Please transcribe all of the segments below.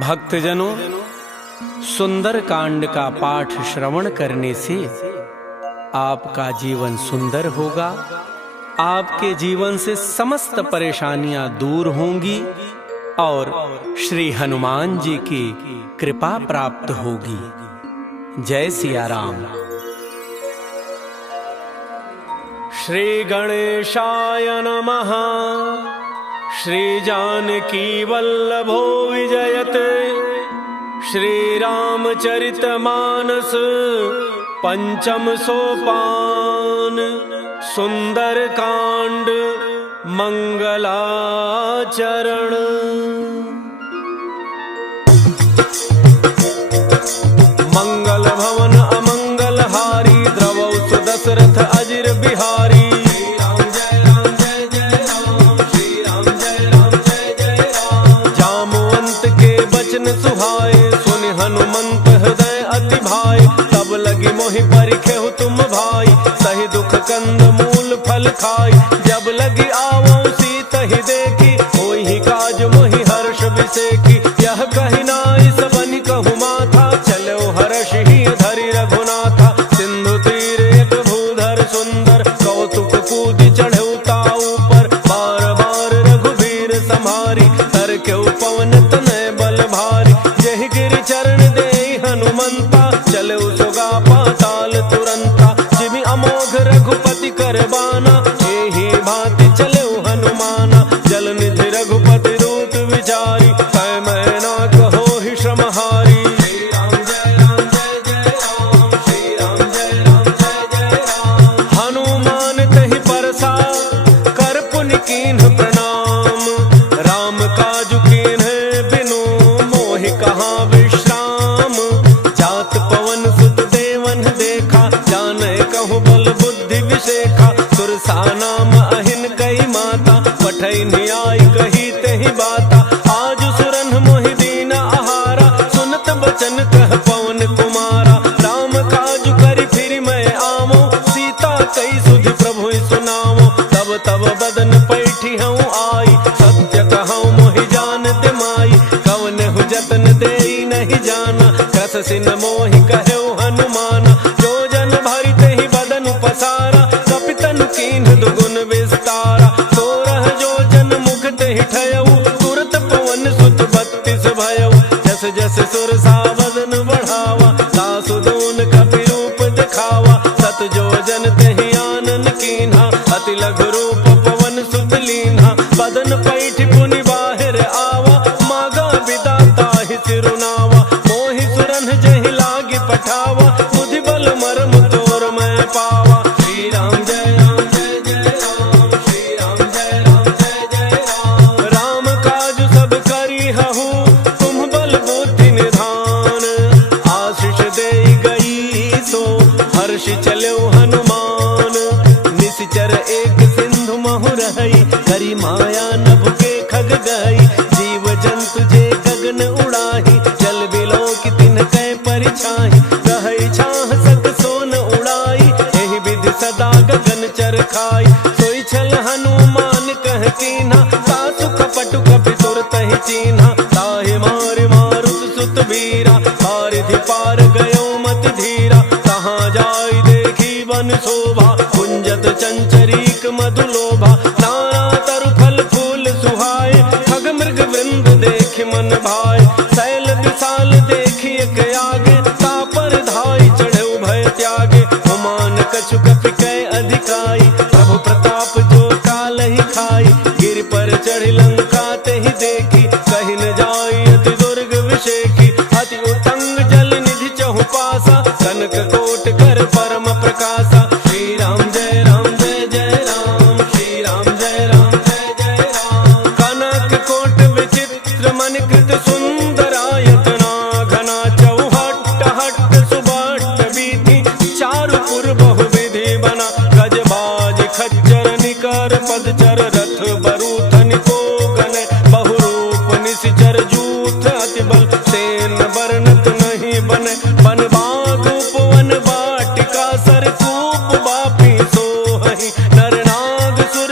भक्तजनों, सुंदर कांड का पाठ श्रवण करने से आपका जीवन सुंदर होगा। आपके जीवन से समस्त परेशानियां दूर होंगी और श्री हनुमान जी की कृपा प्राप्त होगी। जय सिया राम। श्री गणेशाय नमः। श्री जानकी वल्लभो विजयते। श्री रामचरितमानस पंचम सोपान। सुंदर कांड मंगलाचरण। मंगल भवन अमंगल हारी। द्रवौ सुदशरथ अजिर बिहारी। सुहाए सुन हनुमंत हृदय अति भाई। तब लगी मोहि परिखेहु तुम भाई। सही दुख कंद मूल फल खाई। जब लगी आवो सीतहि देखी। होई ही काज मोहि हर्ष विसेखी। यह कहि नाई सबनि कहु माथा। चलो हर्ष ही धरि रघुनाथा। सिंधु तीर एक भूधर सुंदर। कौतुक कूदि चढ़ऊ ताऊ पर। बार बार रघुबीर सम्हारी। तर केउ पवन तनय बल भारी। जहि गिरि चरण देहि हनुमंता। चले सुगा पाताल तुरंता। जिमि अमोघ रघुपति कर बाना। एहि भांति चले हनुमाना। जल निधि रघुपति दूत विचारी। कै मैना कहो ही श्रमहारी। श्री राम जय राम जय जय राम। श्री राम जय राम जय जय राम। हनुमान तहि परसा कर पुनि कीन्ह प्रणाम। राम काजु कीन्ह बिनु मोहि कहाँ विश्राम। जात पवन सुत देवन देखा। जाने कहु बल बुद्धि विशेखा। सुरसा नाम अहिन कई माता। पठै न्याय कही तेहि बाता। आज सुरन मोहि दीन आहारा। सुनत बचन कह पवन कुमारा। राम काजु करि फिर मैं आवो। सीता कई सुधि प्रभु सुनावो। तब तब बदन पैठी हूँ आई। सत्य कहूँ मोहि जानत माई। कवनहु जतन देई नहीं जाना। कस सिन मोहि कहु हनुमाना। जो जन भरि तेहि बदन पसारा। कपितन कीन्ह दुगुन विस्तारा। सोरह जो जन मुख तेहि ठयऊ। तुरत पवन सुत 32 भयऊ। जस जस सुरसा वदन बढ़ावा। तासु दून कपि रूप दिखावा। सत जो जन तेहि आनन कीन्हा। अति लघु रूप पवन सुत लीन्हा। बदन पैठ पुनि बाहिर आवा। मागा बिदा ताहि सिरुनावा। मोहि सुरन जहि लागी पठावा। बुद्धि बल मर्म तोर मैं पावा। श्री राम जय राम जय जय राम। श्री राम जय राम जय जय राम। राम काज सब करी हहु। तुम बल बुद्धि निधान। आशीष देई गई सो हर्षि चलो हनुमान। निश्चर एक सिंधु महु रही। करी माया नभ के खग गई। जीव जंतु जे गगन उड़ाही। जल बिलो की तिन कै परिछाही। रहै छाह सक सोन उड़ाई। एहि विधि सदा गगन चर खाई। सोई छल हनुमान कह कीन्हा। सासु कपटु कपि तुरतहि चीन्हा। ताहि मारि मारुत सुत वीरा। हारिधि पार गयो मति धीरा। कहाँ जाई देखी वन शोभा। कुंजत चंचरीक मधुलोभा। नाना तरु फल फूल सुहाए। खग मृग वृंद देख मन भाए। शैल विशाल देखी एक आगे। तापर धाई चढ़ऊ भय त्यागे। हुमान कछु कपि कै अधिकाई। प्रभु प्रताप जो कालहि खाई। गिर पर चढ़ी लंका तेहि देखी। कहि न जाई अति दुर्ग विषेखी। अति उतंग जल निधि चहु पासा। कनक कोट कर परम प्रकाशा। श्री राम जय राम जय जय राम। श्री राम जय राम जय जय राम। कनक कोट विचित्र मन कृत सुंदरायतना। घना चौहट्ट हट्ट सुबट्ट बीथी। चारुपुर बहु विधि बना। गजबाज खच्चर निकर पदचर। रथ बरूथन को गन। बहुरूप निशिचर जूथ। अति बल सेन वर्णत नहीं बने। बन बाग उपवन वाटिका। सर कूप बापी सोहहि। नर नाग सुर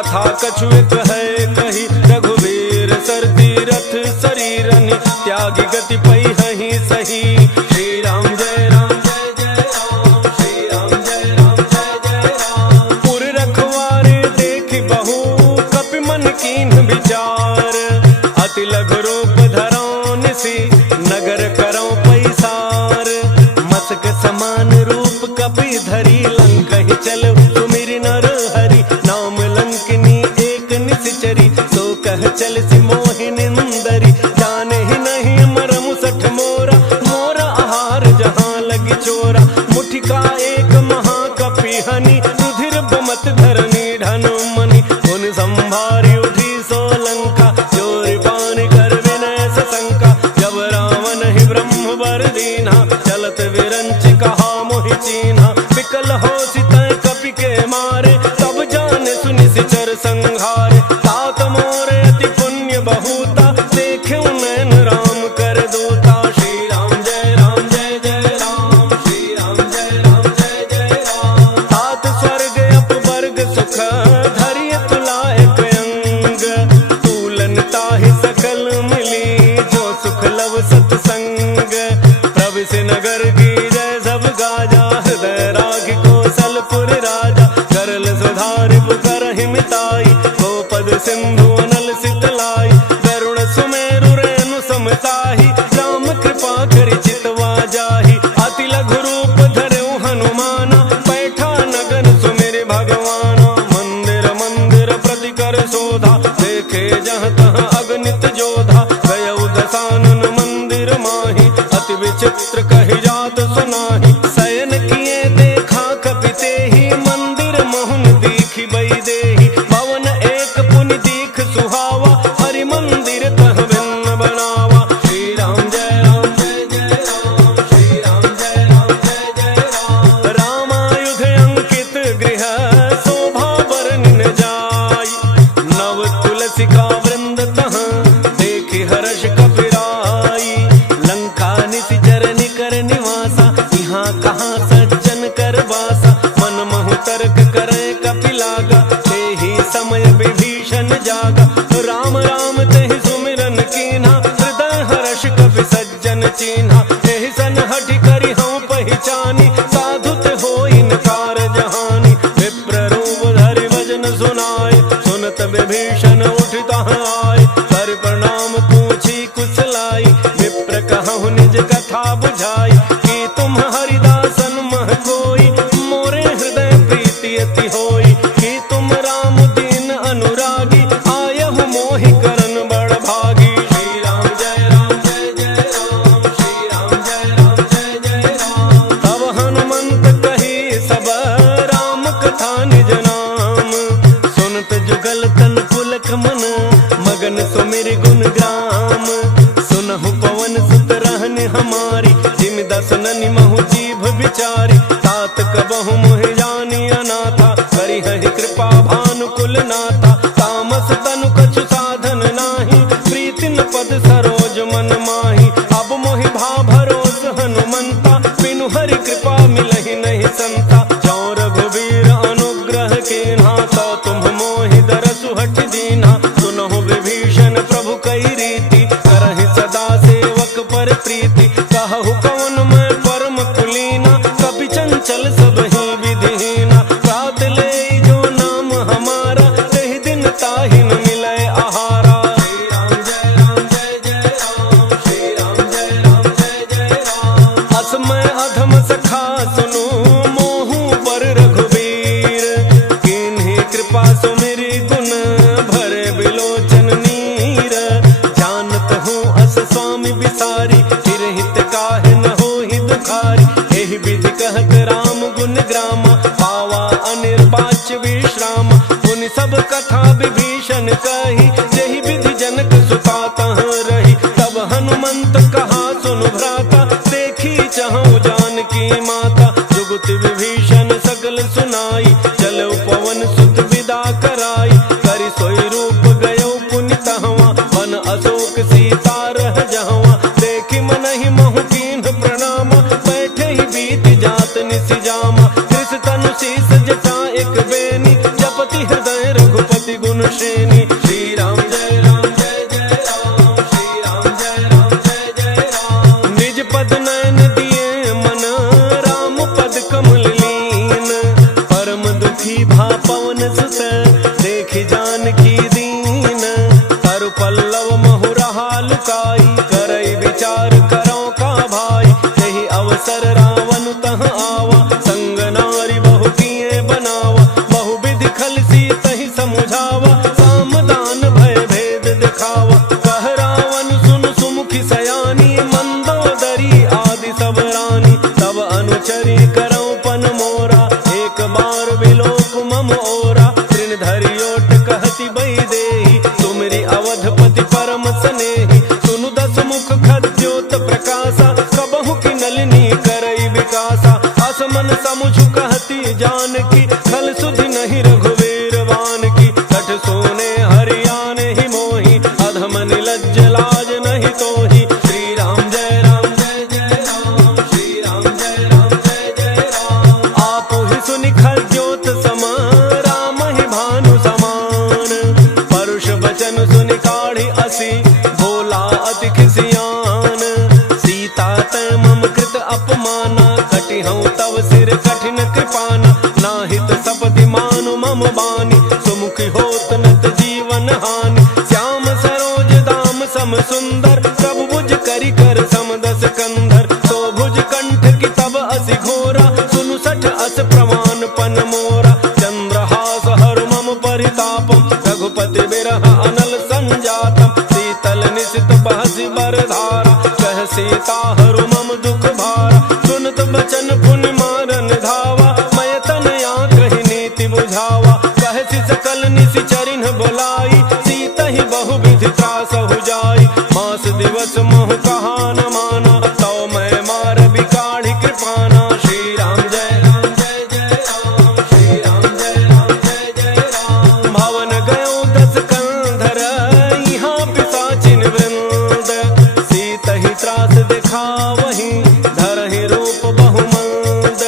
कथा कछु एक है कही, रघुवीर सर तीरथ शरीरनि त्यागी गति पई हहि सही। श्री राम जय राम जय जय राम, श्री राम जय राम जय जय राम। पुर रखवारे देखि बहु कपि मन कीन्ह विचार, अति लघु रूप धरौ निसि नगर करौ पैसार। मसक समान रूप कपि धरि लंकहि चलौ सुमिरि नर हरि, नाम लंकिनी एक निश्चरी सो कह चल सि मोहि निंदरी। जाने ही नहीं मरम सठ मोरा, मोरा आहार जहाँ लगी चोरा। मुठिका एक महाकपि हनि, रुधिर बमत धरनी ढन मनि। उन संभारी उठी सो लंका, चोरी पान कर विनय सशंका। जब रावण ही ब्रह्म वर दीन्हा, चलत विरंच कहा मोहि चीन्हा। विकल हो सितय कपि के मारे, तब जाने सुनि सिचर संहारे। तात मोरे अति पुण्य बहुता, देखे नैन राम कर दूता। श्री राम जय राम जय जय राम, श्री राम जय राम जय जय राम। तात स्वर्ग अपवर्ग सुख, धरिय तुलायक अंग। तूलन ताहि सकल मिली, जो सुख लव सतसंग। प्रविश नगर की जय सब गाजा, हृदय राग कौशलपुर राजा। करल सुधारि करहि मिताई, गोपद सिंधु अनल सितलाई। गरुड़ सुमेरु रेणु समताही, राम कृपा करि चितवा जाहि। अति लघु रूप धरौ हनुमाना, बैठा नगर सुमिरि भगवाना। मंदिर मंदिर प्रति कर शोधा, देखे जहाँ तहाँ अगणित जोधा। गयौ दसानन मंदिर माही, अति विचित्र कहि जात सुनाही। शयन किए देखा कपि तेहि, मंदिर मोहन दीखि बई देहि। भवन एक पुनि दीख सुहावा, हरि मंदिर तह भिन्न बनावा। श्री राम जय राम जय जय राम, श्री राम जय राम जय जय राम। रामायुध अंकित गृह, शोभा बरनिन जाई। नव तुलसी का वृंद तह, देखि हर्ष कपिराई। लंका निशिचर निकर निवासा, यहाँ कहाँ सज्जन कर बासा। मन महु तर्क करे कपि लागा, तेहि समय विभीषण जागा। राम राम तेहि सुमिरन कीन्हा, हृदय हर्ष कपि सज्जन चीन्हा। एहि सन हठि करि हऊँ पहिचानी, साधु ते होई न कारज हानि। विप्र रूप धरि भजन सुनाए, सुनत विभीषण उठि तहाँ आए। कर प्रणाम पूछी कुशलाई, विप्र कहहुँ निज कथा बुझाई। कि तुम हरिदासन मह कोई, मोरे हृदय प्रीति अति होई। कि तुम राम दीन अनुरागी, आयहु मोहि करन बड़ भागी। श्री राम जय राम जय जय राम, श्री राम जय राम जय जय राम। तब हनुमंत कही सब राम कथा निज नाम। सुनत जुगल तन पुलक मन, मगन सुमिरि गुण ग्राम। सुनहु पवन सुत रहनि हमारी, जिमि दसननि महु जीभ विचारी। तात कबहु मोहि जानी अनाथा, करिहहि कृपा भानुकुल नाथा। तामस तनु कछु साधन नाही, प्रीति न पद सरोज मन माही। अब मोहि भा भरोस हनुमंता, बिनु हरि कृपा मिलहि नहीं संता। जौ रघुवीर अनुग्रह कीन्हा, तो तुम मोहि दरसु हठि दीन्हा। सुनहु विभीषण प्रभु कई रीति, करहि सदा सेवक पर प्रीति। कहु कवन मैं परम कुलीना, कपि चंचल सब ही विधिहीना। प्रात ले जो नाम हमारा, तेहि दिन ताहि न मिलै आहारा। श्री राम जय राम जय जय राम, श्री राम जय राम जय जय राम। असमय अधम सखा सुनु, मोहु पर रघुवीर। किन्हि कृपा सुमिरि गुण, भरे बिलोचन नीर। जानत हूँ अस स्वामी बिसारी, फिर हित काहे न होहि दुखारी। एहि विधि कहत राम गुण ग्रामा, पावा अनिर्वाच्य विश्राम। पुनि सब कथा विभीषण कही, जेहि विधि जनक सुता तहाँ रही। तब हनुमंत कहा सुनु भ्राता, देखी चहु जानकी माता। जुगति विभीषण सकल सुनाई, चलौ पवन सुत विदा कराई। करि सोई रूप गयौ पुनि तहवा, वन अशोक सीता रह जहवा। देखि मनहि महु कीन्ह प्रणामा, बैठे ही बीत जात निसि जामा। कृष तनु शीस जटा एक बेनी, जपति हृदय रघुपति मनुष्यनी। श्री राम जय राम जय जय राम, श्री राम जय राम जय जय राम। निज पद नयन दिए मन, राम पद कमल लीन। परम दुखी भा पवन सुत, देखि जानकी दीन। तरु पल्लव महु रहा लुकाई, करई विचार करो का भाई। यही अवसर रावण तह आवा, संग नारी बहु किए बनावा। बहु विधि खल सीतहि समुझावा, साम दान भय भेद दिखावा। कह रावण सुन सुमुखी सयानी, मंदोदरी आदि सब रानी। तब अनुचरी करौ पन मोरा, एक बार विलोक मम ओरा। तृण धरि ओट कहति बई देहि, तुमरी अवधपति परम स्नेही। सुनु दस मुख खद्योत प्रकाशा, कबहु की नलिनी करई विकासा। असमन समुझु कहती जानकी, खल सुधि नहीं रघुवीर वान की। कठ सोने हरियाने ही मोही, अधम निलज्ज लाज नहीं तोही। श्री राम जय राम जय जय राम, श्री राम जय राम जय जय राम। आपो ही सुनि खद्योत सम, राम ही भानु समान। परुष बचन सुनि काढ़ी असी, भोला अति खिसियान। सीता तै मम कृत अपमाना, कटिहउँ तव सिर कठिन कृपाना। नाहित सपति मानु मम बानी, सुमुखी होत नत जीवन हानि। श्याम सरोज दाम सम सुंदर, प्रभु भुज करि कर सम दस कंधर। तो भुज कंठ की तब असि घोरा, सुनु सठ अस प्रमाण पन मोरा। चंद्रहास हर मम परितापम, रघुपति बिरह अनल संजातम। शीतल निशित बहसि बरधारा, कह सीता हरु मम दुख भारा। सुनत बचन पुनि मारन धावा, मय तनया कहि नीति बुझावा। कहसि सकल निशिचरिन बोलाई, सीता ही बहु विधि त्रासहु जाई। मास दिवस मोह कहा न माना, तौ मैं मार बिकाढ़ी कृपाना। श्री राम जय राम जय जय राम, श्री राम जय राम जय जय राम। भवन गयो दस कंधर, यहाँ पिशाचिन वृंद। सीता ही त्रास दिखावहीं, धरहि रूप बहुमंद।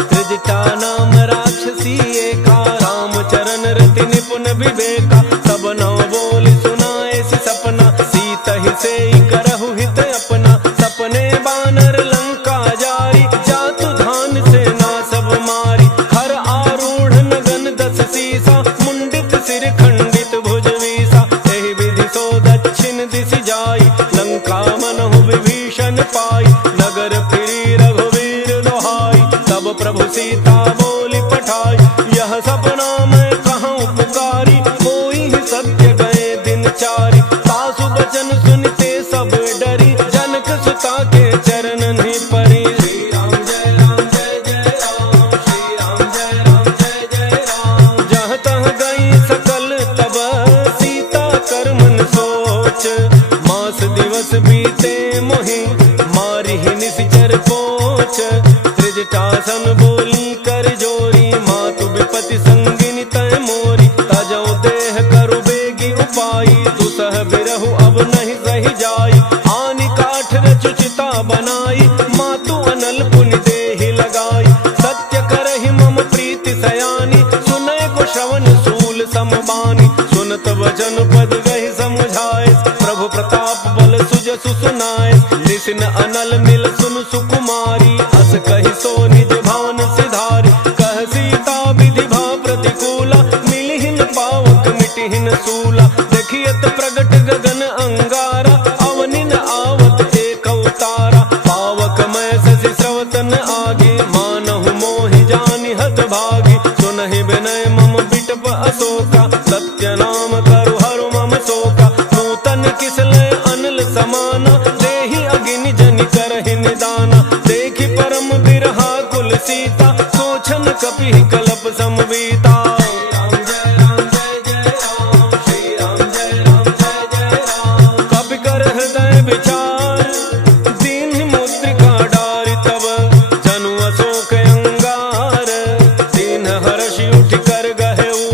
त्रिजटा नाम राक्षसी एका, राम चरण रति निपुण विवेका। सब नौ बोली सुनाए सि सपना, सीता ही सेई करहु हित अपना। सपने बानर लंका जारी, जातु धान से ना सब मारी। हर आरूढ़ नगन दस सीसा, मुंडित सिर खंडित भुज वीसा। एहि विधि सो दक्षिण दिशि जाई, लंका मनहु विभीषण पाई। नगर फिरी रघुवीर दोहाई, तब प्रभु सीता बोली पठाई। यह सपना मैं कहूँ पुकारी, कोई ही सत्य गए दिन चारी। सासु बचन सुनते सब डरी, जनक सुता के चरण नहीं परी। श्री राम जय राम जय जय राम, श्री राम जय राम जय जय राम। जहाँ तहाँ गई सकल तब, सीता कर मन सोच। मास दिवस बीते मोहि, मारी ही निशिचर पोच। त्रिजटासन बोली कर जोरी, मातु विपति संगिनी तय मोरी। तजौ देह करु बेगी उपाई, दुसह बिरहु अब नहीं सही जाई। आनि काठ रचु चिता बनाई, मातु अनल पुनि देहि लगाई। सत्य करहि मम प्रीति सयानी, सुनय को श्रवण सूल समबानी। सुनत वचन पद गहि समुझाए, प्रभु प्रताप बल सुजसु सुनाए। निसिन अनल मिल सुन सुकुमारी, अस कहि सो निज भावन सिधारी। कह सीता विधि भा प्रतिकूला, मिलिहिन पावक मिटिहिन सूला। देखियत प्रगट गगन अंगारा, अवनिन आवत एक अवतारा। पावक मैं शशि स्रवतन आगे, मानहु मोहि जानि हत भागी। सुनहि विनय मम बिटप अशोका, सत्य नाम करु हरु मम शोका। नूतन किसलय अनल समाना, देहि अगिनि जनि करहि निदाना। देखि परम बिरहा कुल सीता, सोचन कपि कलप समवीता। राम जय राम जय जय राम, श्री राम जय राम जय जय राम। कपि कर हृदय विचार, दीन मुद्रिका डारि तब। जनु अशोक अंगार, दीन हर्षि उठ कर गहेऊ।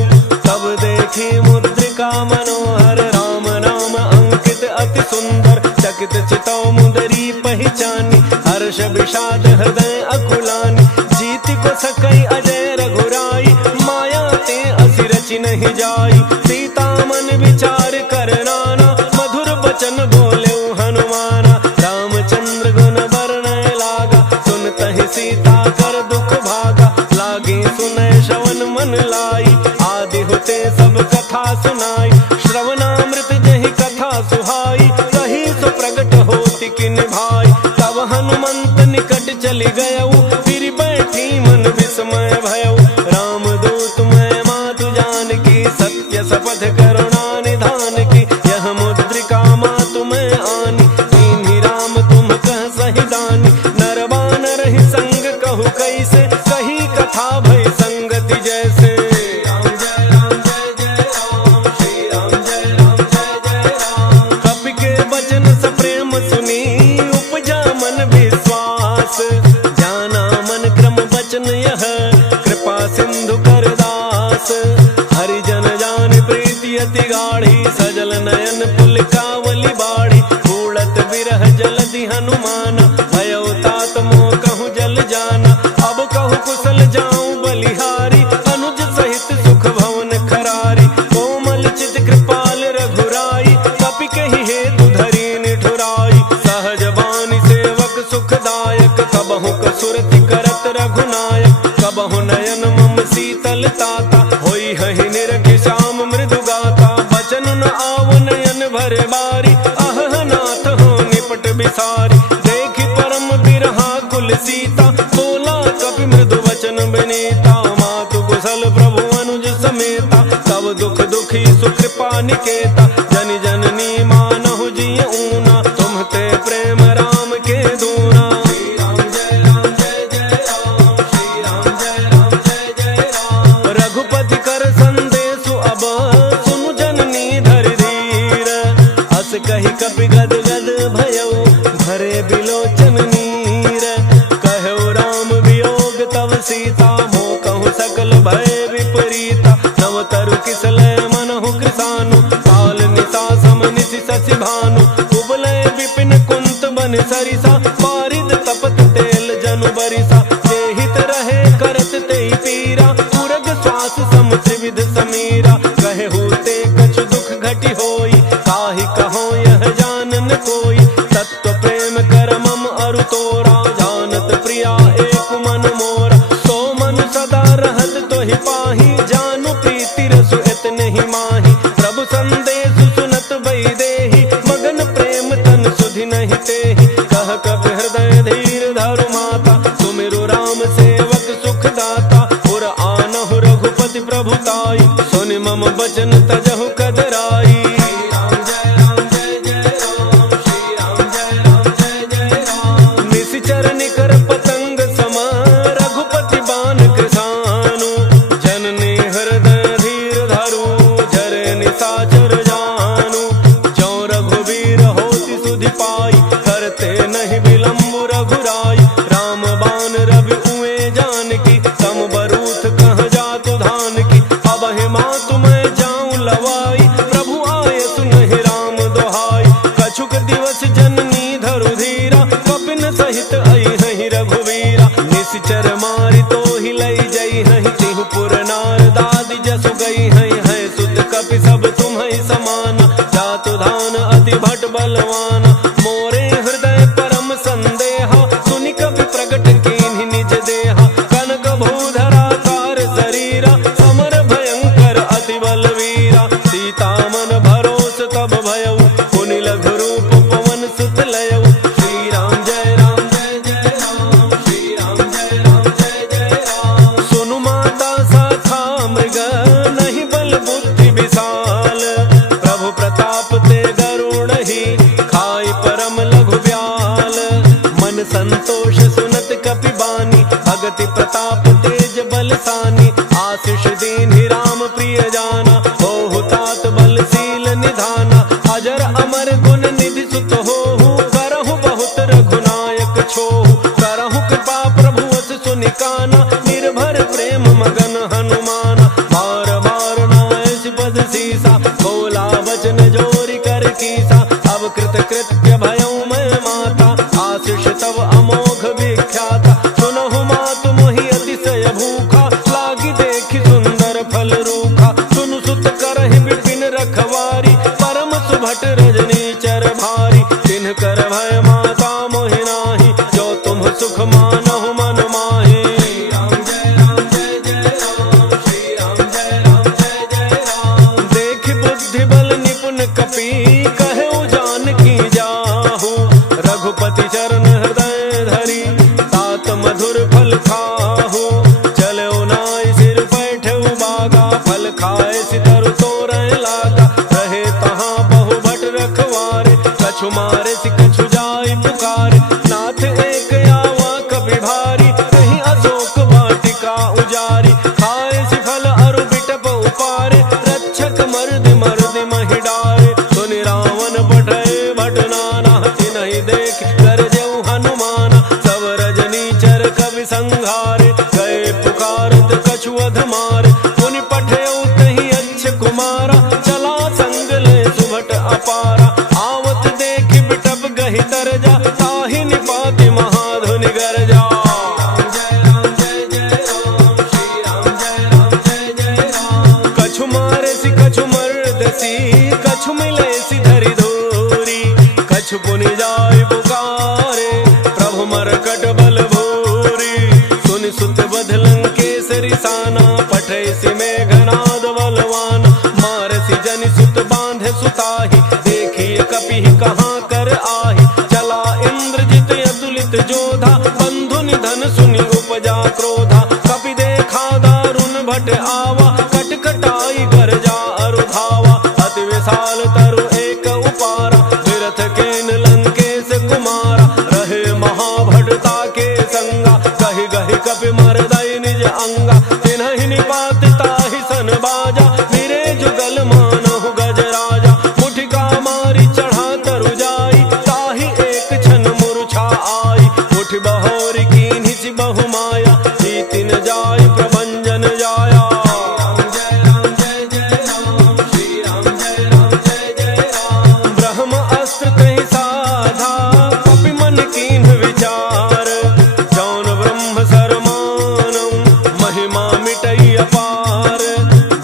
तब देखी मुद्रिका मनोहर, राम नाम अंकित अति सुंदर। चकित चितौ मुदरी पहचानी, हर्ष विषाद हृदय अकुलानी। जीति को सकई अजय रघुराई, माया ते असि रचि नहीं जाई। सीता सोच विचार कर नाना, मधुर बचन बोले हनुमाना। रामचंद्र गुण वर्णय लागा, सुनतहि सीता कर दुख भागा। लागी सुनय श्रवण मन लाई, आदि होते सब कथा सुनाई। श्रवणामृत जहि कथा सुहाई, कही सो प्रगट होति किन भाई। तब हनुमंत निकट चली गयऊ, फिर बैठी मन विस्मय भयऊ। राम दूत मैं मातु जानकी, सत्य शपथ करुणा निधान की। यह मुद्रिका मातु मैं आनी, दीन्ही राम तुम कह सही दानी। नर बानर ही संग कहु कैसे, कही कथा भई संगति जैसे। राम जय राम जय जय राम, श्री राम जय राम जय जय राम। कपि के वचन सप्रेम सुनी, उपजा मन विश्वास। जाना मन क्रम वचन यह, कृपा सिंधु कर दास। हरिजन जान प्रीति अति गाढ़ी, सजल नयन पुलकावली बाढ़ी। उड़त विरह जलधि हनुमाना, भयो तात मोह कहूँ जल जाना। अब कहूँ कुशल जाऊं बलिहारी, अनुज सहित सुख भवन खरारी। कोमल चित कृपाल रघुराई, कपि कहि हेतु धरी निठुराई। सहज बानी सेवक सुखदायक, कबहु कसुरति करत रघुनायक। कबहु नयन मम शीतल ताता, होई हहि निरखि श्याम मृदु गाता। बचन न आव नयन भरे बारी, अह नाथ हो निपट बिसारी। देखि परम बिरहा कुल सीता, बोला कपि मृदु वचन विनीता। मातु कुशल प्रभु अनुज समेता, तब दुख दुखी सुकृपा निकेता। जन जननी मानहु जिय ऊना, तुम्हते प्रेम राम के दूना। श्री राम जय राम जय जय राम, श्री राम जय राम जय जय राम। रघुपति कर संदेशु अब, सुनु जननी धर धीर। अस कहि कपि गद गद भयऊ, भरे बिलोचन नीर। कहु राम वियोग तव सीता, मोह कहु सकल भय विपरीता। नव तरु किसलय मनहु कृसानु, काल निशा सम निशि शशि भानु। कुबलय विपिन कुंत बन सरिसा, पारिद तपत तेल जनु बरिसा। जे हित रहे करत तेहि पीरा, उरग श्वास सम त्रिविध समीरा। कहे होते कछु दुख घटि होई, काहि कहो यह जानन कोई। तत्व प्रेम कर मम अरु तोरा, जानत प्रिया एक मन मोरा। सो मन सदा रहत तोहि पाही, जानु प्रीति रसु इतने ही माही। प्रभु संदेश सुनत बई देहि, मगन प्रेम तन सुधि नहीं तेहि। कह कपि हृदय धीर धरु माता, सुमिरु राम सेवक सुख दाता। पुर आनहु रघुपति प्रभुताई, सुनि मम बचन तजहु कदराई। राम जय राम जय जय राम, श्री राम जय राम जय जय राम। निशिचर निकर पतंग सम, रघुपति बान कृसानु। जननी हृदय धीर धरु, जरे निशाचर जानु। जो रघुवीर होति सुधि पाई, करते नहीं विलम्ब रघुराई। राम बान रवि उए जानकी, तम बरूथ कह जातु धान की। अब हे मातु मैं जाऊं लवाई, प्रभु आय सुनहि राम दोहाई। कछुक दिवस जननी धरु धीरा, कपिन सहित आई हहि रघुवीरा। निशिचर मारि तोहि लई जई हहि, तिहु पुर नार दादि जसु गई हई। है सुत कपि सब तुम्हि समाना, जातु धान अति भट बलवाना। मोरे हृदय परम संदेहा, सुनि कपि प्रगट कीन्हि निज देहा। कनक भूधरा कार शरीरा, समर भयंकर अति बलवीरा। सीता मन भरोस तब भयऊ, पुनि लघु रूप पवन सुत लयऊ। श्री राम जय राम जय जय राम, श्री राम जय राम जय जय राम। सुनु माता साथा मृग, नहीं बल बुद्धि विशाल। प्रभु प्रताप ते गरुण ही, खाई परम लघु ब्याल। मन संतोष सुनत कपि बानी, भगति प्रताप तेज बलसानी। आशीष दीन्हि राम प्रिय जाना, होहु तात बलशील निधाना। अजर अमर गुण निधि सुत होहु, करहु बहुत रघुनायक छोहु। करहु कृपा प्रभु अस सुनिकाना, निर्भर प्रेम मगन हनुमाना। बार बार नायस पद सीसा, बोला वचन जोरि कर कीसा। अब कृत कृत्य भयऊ मैं माता, आशीष तब अमोघ विख्याता। सुनहु मातु मोहि अतिशय भूखा, लागी देखि सुंदर फल रूखा। सुनु सुत करहि विपिन रखवा, बल निपुण कपि कहे जान की जाहू। रघुपति चरण हृदय धरी तात मधुर फल खाहू। चले नाई सिर बैठे बागा फल खाए सितर तोरण लागा। रहे तहाँ बहु भट रखवारे कछु मारे सि कछु जाय पुकारे। नाथ एक आवा कपि भारी कहीं अशोक वाटिका उजारी। खाए सि फल अरु बिटप उपारे रक्षक मर्द मर्द महि डारे। सुनि रावण पठय भट नाना तिन्हि देख गरजऊ हनुमाना। सब रजनी चर कवि संघारे गए पुकारत कछु अध मारे। मुनि पठयऊ तहि अच्छ कुमारा चला संग ले सुभट अपारा। आवत देख बिटप गहि तरजा ताहि निपाति महाधुनि गरजा। कछु मारे सि कछु मर्दसी कछु मिले सि धरि धूरी। कछु पुनि जाय पुकारे प्रभु मरकट बल भूरी। सुनि सुत बध लंकेसरि साना पठय सि मेघनाद बलवान। मार सि जनि सुत बांधे सुताहि देखिए कपि कहाँ कर आहि। चला इंद्रजित अतुलित जोधा बंधु निधन सुनि उपजा क्रोधा। कपि देखा दारुण भट आवा कटकटाई गरजा अरु धावा। अति विशाल तरु एक उपारा विरथ केन लंकेश कुमारा। रहे महाभटता के संगा कहि गहि कपि मरदय निज अंगा। तिन्हि निपात ताहि सन बाजा मेरे जुगल मानहु गजराजा। मुठिका मारी चढ़ा तरु जाई ताहि एक क्षण मूर्छा आई। उठ बहोरी कीन्हि सि बहु माया जीति न जाय प्रभंजन जाया। ब्रह्म अस्त्र तहि साधा कपि मन कीन्ह विचार। जौन ब्रह्म सरमानऊ महिमा मिटई अपार।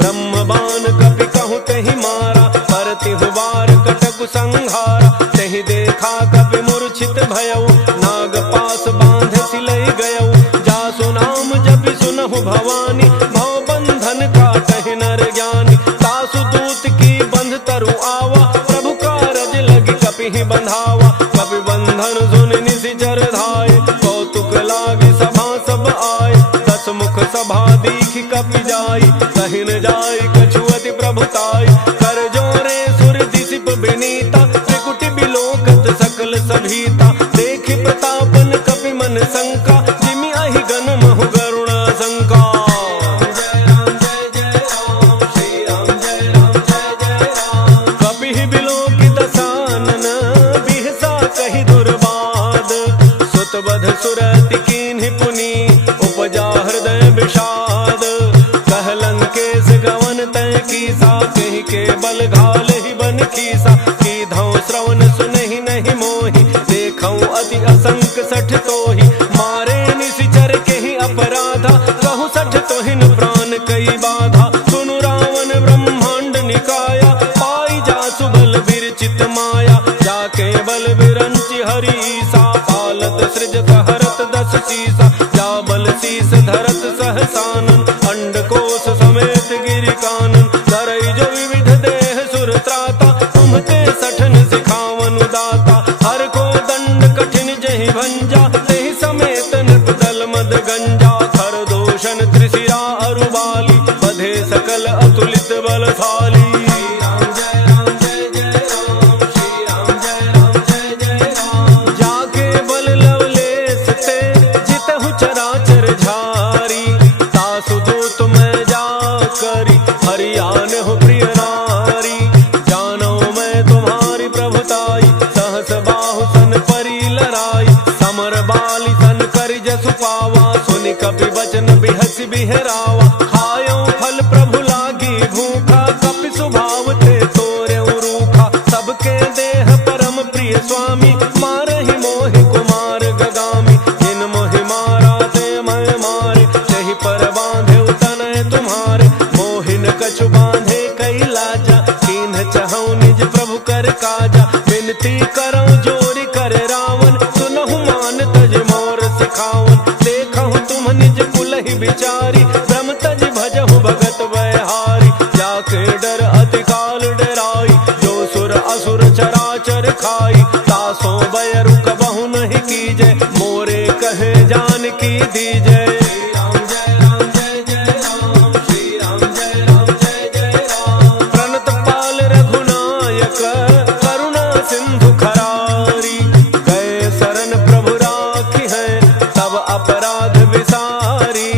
ब्रह्म बाण कपि कहु तहि मारा परतिहु बार कटकु संहारा। तहि देखा कपि मूर्छित भयऊ नाग पास बांध सिलई गयऊ। जासु नाम जपि सुनहु भवानी भव बंधन काटहि नर ज्ञानी। तासु दूत की बंध तरु आवा प्रभु कारज लगी कपि बंधावा। कपि बंधन सुनि निशिचर धाय कौतुक लागे सभा सब आय। दस मुख सभा दीख कपि जाई कहि न जाय कछु अति प्रभुताई। कर जोरे सुर दिसिप विनीता त्रिकुटि बिलोकत सकल सभीता। देखि प्रतापन कपि मन शंका जिमि अहि गन महु गरुण शंका। कपि बिलोकित सानन बिहसा कहि दुर्बाद। सुत बध सुरति कीन्हि पुनि उपजा हृदय विषाद। कह लंकेश गवन तय कीसा कहि के बल घाल ही बन खीसा। की धौ श्रवण सुनहि नहीं मोहि देखऊं अति असंक सठ तोहि। मारे निशिचर केहि अपराधा कहु सठ तोहिन प्राण कई बाधा। सुनु रावण ब्रह्मांड निकाया पाई जासु बल विरचित माया। जाके बल विरंचि हरीसा पालत सृजत हरत दस सीसा। जा बल शीस धरत सहसानन अंडकोश समेत गिरि कानन। धरई जो विविध देह सुर त्राता तुम्हते सठन सिखावनु दाता। हर को दंड कठिन जहि भंजा तेहि समेत नृप दल मद गंजा। खर दोषण त्रिशिरा अरु बाली बधे सकल अतुलित बलशाली। जाके बल लवलेश ते जितहु चराचर झारी। तासु दूत मैं जा करी हरियान हो प्रिय नारी। जानो मैं तुम्हारी प्रभुताई सहस बाहु सन परी लराई। समर बाली सन कर जसु पावा सुनि कपि बचन बिहसि बिहरावा। खायो फल प्रभु लागी भूखा कपि स्वभाव ते तोरे रूखा। सबके देह परम प्रिय स्वामी मारहि मोहि कुमार गगामी। जिन मोहि मारा ते मैं मारे तहि पर बांधे तनय तुम्हारे। मोहिन कछु बांधे कई लाजा कीन्ह चहु निज प्रभु कर काजा। विनती करऊं जोरी कर रावण सुनहु मान तज मोर सिखावन। देखहु तुम निज कुलहि बिचारी दीजय। श्री राम जय राम जय जय राम, श्री राम जय राम जय जय राम। प्रणत पाल रघुनायक करुणा सिंधु खरारी, गए शरण प्रभु राखी है तब अपराध विसारी।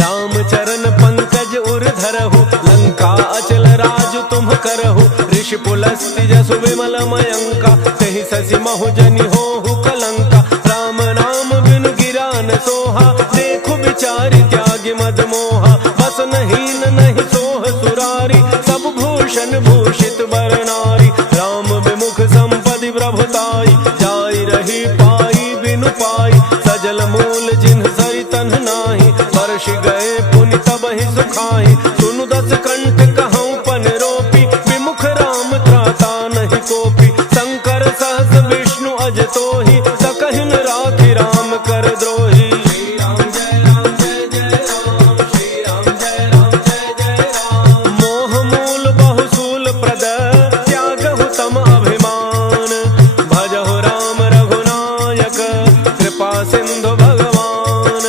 राम चरण पंकज उर धरहु, लंका अचल राज तुम करहु। ऋषि पुलस्त्य जसु विमल मयंका, तेहि शशि महु जनि होहु कलंका। राम नाम बिनु गिरा न सोहा, देखु विचारि त्यागि मद मोहा। बसन हीन नहीं सोह सुरारी, सब भूषण भूषित बर नारी। राम विमुख संपदि प्रभुताई, जाई रही पाई बिनु पाई। सजल मूल जिन्ह सरितन नाही, वर्षि गए पुनि तबहि सुखाई। सुनु दस कंठ कहऊँ पन रोपी, विमुख राम त्राता नहीं कोपी। शंकर सहस विष्णु अज तोहि, सकहिन राखि राम कर द्रोही। श्री राम जय राम जय जय राम, श्री राम जय राम जय जय राम। मोह मूल बहुसूल प्रद, त्यागहु तम अभिमान। भजहु राम रघुनायक, कृपा सिंधु भगवान।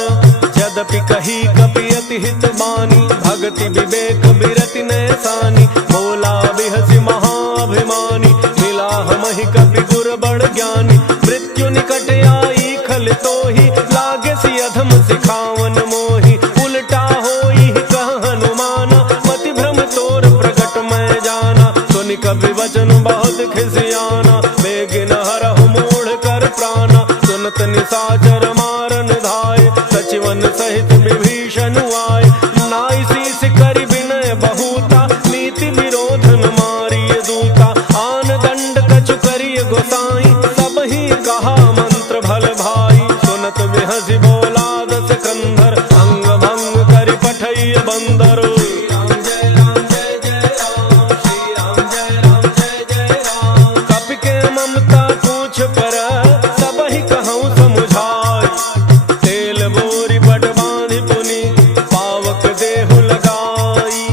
यद्यपि कही कपि अति हित बानी, भगति विवेक बिरति नैसानी। बोला बिहसि महाभिमानी, मिला हमहि कपि गुर बड़ ज्ञानी। मृत्यु निकट आई खल तोहि, लागे सि अधम सिखावन मोहि। उलटा होई कह हनुमाना, मति भ्रम तोर प्रगट मैं जाना। सुनि कपि वचन बहुत खिसियाना, बेगिन हरहु मूढ़ कर प्राणा। सुनत निशाचर मारन धाय, सचिवन सहित विभीषण आए। नाई शीस करि विनय बहुता, नीति विरोध न मारिय दूता। आन दंड कछु करिय गोसाई, सबहि कहा मंत्र भल भाई। सुनत बिहसि बोला दस कंधर, अंग भंग करि पठइय बंदर। श्री राम जय राम जय जय राम, श्री राम जय राम जय जय राम। कपि के ममता पूछ पर, सबहि कहऊँ समुझाई। तेल बोरी पट बांधि पुनि, पावक देहु लगाई।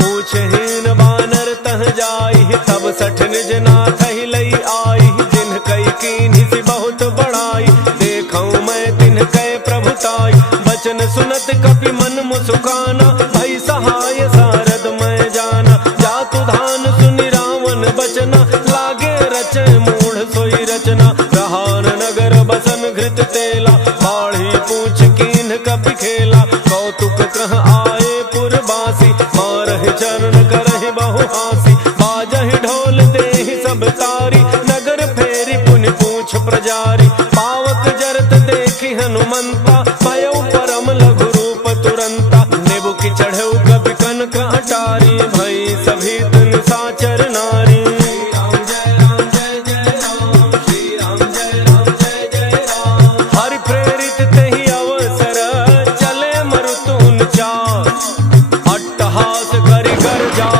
पूछहीन बानर तह जाई, तब सठ निज नाथ ही लई आई। जिन्ह कई कीन्हि सि बहुत बड़ाई, देखऊँ मैं तिन्ह कै प्रभुताई। बचन सुनत कपि मन मुसुकाना, भई सहाय सारद मैं जाना। जातु धान सुनि रावण बचना, लागे रचै मूढ़ सोई रचना। रहान नगर बसन घृत तेला, बाढ़ी पूछ कीन्ह कपि खेला। कौतुक कह आए पुरबासी, मारहि चरण करहि बहु हासी। बाजहि ढोल देहि सब तारी, नगर फेरि पुनि पूछ प्रजारी। पावक जरत देखि हनुमंता, भयउ परम लघु रूप तुरंता। नेबु की चढ़ऊ कपि कनक अटारी, भई सभी निशाचर नारी। श्री राम जय राम जय जय राम, श्री राम जय राम जय जय राम। हरि प्रेरित तेहि अवसर, चले मरुतुन चार। अट्टहास करि गर्जा,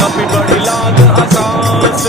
कपि बढ़ि लाग आकाश।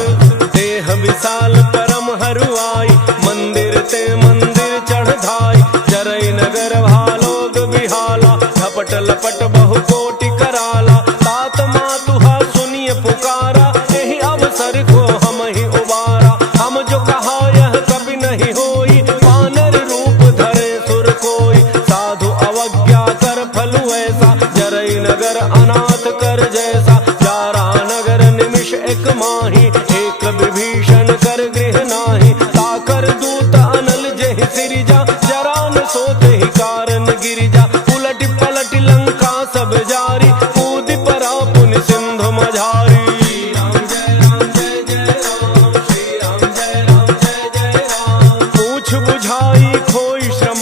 देह विशाल परम हरुआई, मंदिर ते मंदिर चढ़ धाई। जरई नगर भालोग बिहाला, झपट लपट बहु कोटि कराला। तात मातुहा सुनिय पुकारा, एहि अवसर को हम ही उबारा। हम जो कहा यह कभी नहीं होई, वानर रूप धरे सुर कोई। साधु अवज्ञा कर फलु ऐसा, जरई नगर अनाथ कर जैसा। जारा नगर निमिष एक माही, एक विभीषण कर गृह नाही। ताकर दूत अनल जेहि सिरिजा, जरा न सोते ही कारण गिरिजा। उलट पलट लंका सब जारी, कूदि परा पुनि सिंधु मझारी। श्री राम जय राम जय जय राम, श्री राम जय राम जय जय राम। पूछ बुझाई खोई श्रम,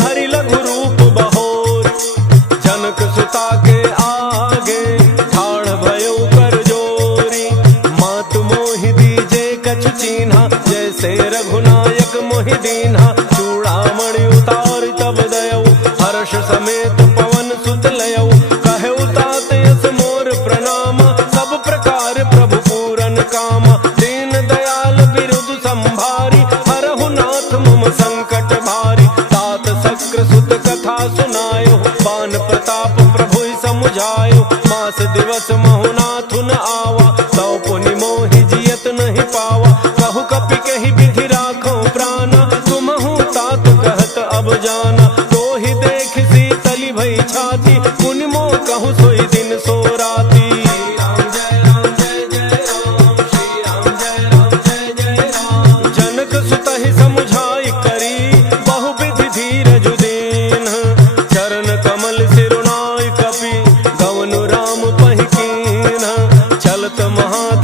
धरि लघु रूप बहोर। जनक सुता के आगे, ठाड़ भयउ कर जोरी। मातु मोहि दीजे कछु चीन्हा, जैसे रघुनायक मोहि दीन्हा। चूड़ामणि उतारि तब दयऊ, हर्ष समेत पवन सुत लयऊ। कहऊ तात यस मोर प्रणामा, सब प्रकार प्रभु पूरन कामा। दीन दयाल बिरुद संभारी, हरहु नाथ मम संकट भारी। तात शक्र सुत कथा सुनायो, बान प्रताप प्रभु समुझायो। मास दिवस महु नाथु न आवा, तौ पुनि मोहि जियत नहीं पावा। कहु कपि कहि विधि राखो प्राणा, तुमहु तात कहत अब जाना। तो ही दे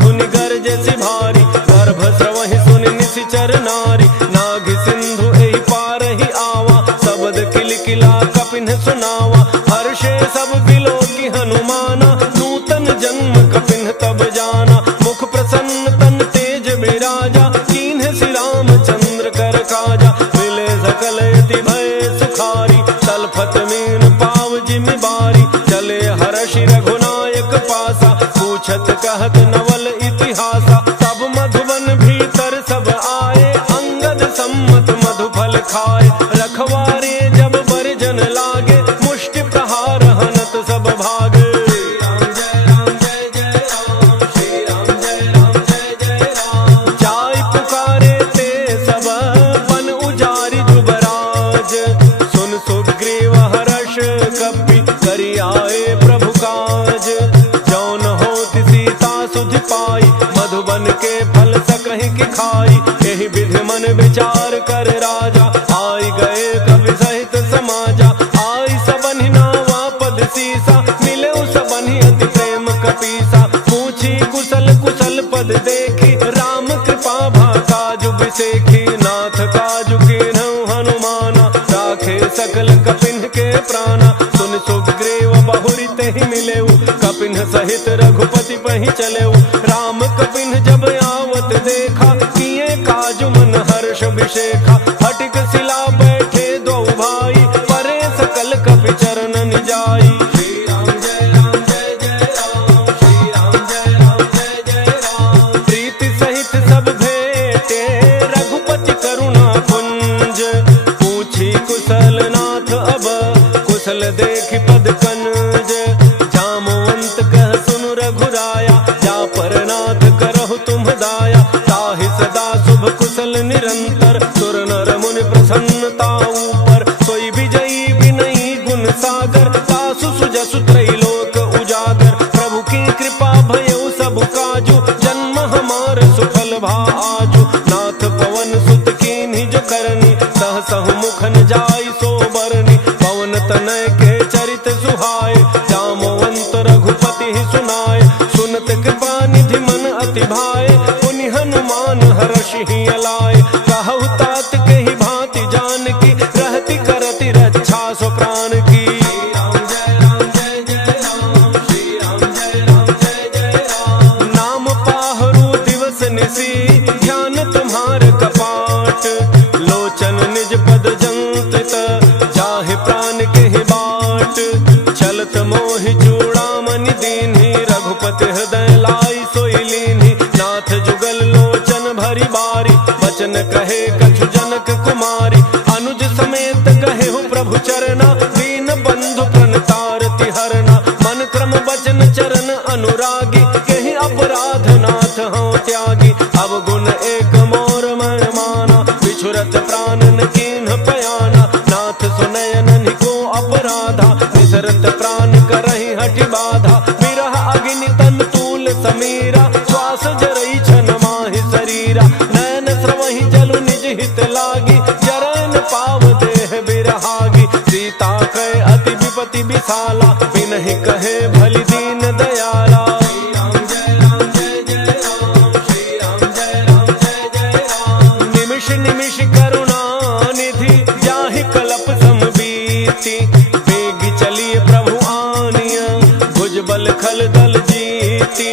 धुनि गरजे सिभारी, गर्भ स्रवहि सुनि निशिचर नारी, नाग सिंधु एहि पार ही आवा, शब्द किलकिला कपिन सुनावा, हर्षे सब बिलो की हनुमाना, नूतन जन्म कपिन तब जाना, मुख प्रसन्न तन तेज बिराजा, कीन्ह श्री रामचंद्र कर काजा, मिले सकल यति भय सुखारी, तलफत मीन पाव जिमि बारी, चले हर्षि रघुनायक पासा, पूछत कहत नवल इतिहासा, तब मधुबन भीतर सब आए, अंगद सम्मत मधुफल खाए, रखवारे जब बरजन लागे, मुष्टि प्रहार हनत सब भागे। राम जय राम जय जय राम, श्री राम जय राम जय जय राम, जाय पुकारे ते सब बन उजारि जुबराज, सुन सुग्रीव हर्ष कपि करि आए प्रभु काज, जौन होत सीता सुधि पाई, मधुबन के फल सकहि की खाई, एहि विधि मन विचार कर राजा, आई गए कवि सहित समाजा, आई सबनि नावा पद सीसा, मिले सबनि अति प्रेम कपीसा, पूछी कुशल कुशल पद देखी, राम कृपा भा काजु बिसेखी, नाथ काजु कीन्हु हनुमाना, राखे सकल कपिन के प्राणा, सुन सुग्रीव बहुरी तेहि मिलेउ, कपिन सहित रघुपति पहि चलेउ, राम कपिन जब आवत देखा, किए काजु मन हर्ष विशेखा, फटिक शिला बैठे दो भाई, परे सकल कपि चरणन जाई। श्री राम जय राम जय जय राम, श्री राम जय राम जय जय राम, प्रीति सहित सब भेटे, रघुपति करुणा कुंज, पूछी कुशल नाथ अब, कुशल देखि पद कनज, जामवंत कह सुनु रघुराया, जा पर नाथ करहु तुम दाया, ताहि सदा शुभ कुशल निरंतर, सुर नर मुनि प्रसन्नता ऊपर, सोई विजयी विनयी गुण सागर, तासु सुजसु त्रैलोक उजागर, प्रभु की कृपा भयउ सब काजु, जन्म हमार सुफल भा आजु, नाथ पवन सुत कीन्ही जो करनी, सहसहु मुखन जाई सो बरनी, पवन तनय के चरित सुहाए, जामवंत रघुपति ही सुनाए, सुनत कृपा निधि मन अति भाए, पुनि हनुमान हर्षि ही अलाए, कहु तात के ही भांति जान की, रहति करति रक्षा सो प्राण की। राम जय राम जय जय राम, श्री राम जय राम जय जय राम, नाम पाहरु दिवस निसी, ध्यान तुम्हार कपाट, लोचन निज पद जंत्रित, जाहि प्राण के ही बाट, चलत मोहि चूड़ामणि दीन्ही, रघुपति हृदय लाई सोई लीन्ही, नाथ जुगल लोचन भरी बारी, वचन कहे कछु जनक कुमारी, अनुज समेत कहे हो प्रभु चरना, दीन बंधु प्रणतारति हरना, मन क्रम वचन चरण अनुरागी, केहि अपराध नाथ हूँ त्यागी, अब गुण एक मोर मन माना, बिछुरत प्राणन कीन्ह पयाना, नाथ सुनयन निको अपराधा, निसरत प्राण करहि हठि बाधा, विरह अग्नि तन तूल समीरा, श्वास जरई छन माहि शरीरा, नयन स्रवहि जलु निज हित लागी, जरन पाव देह बिरहागी, सीता कहे अति विपति विशाला, बिनहि कहे भली दीन दयाला। श्री राम जय राम जय जय राम, श्री राम जय राम जय जय राम, निमिष निमिष करुणा निधि, जाहि कलप समबीति, बेगी चलिए प्रभु आनिया, भुजबल खल दल जीती,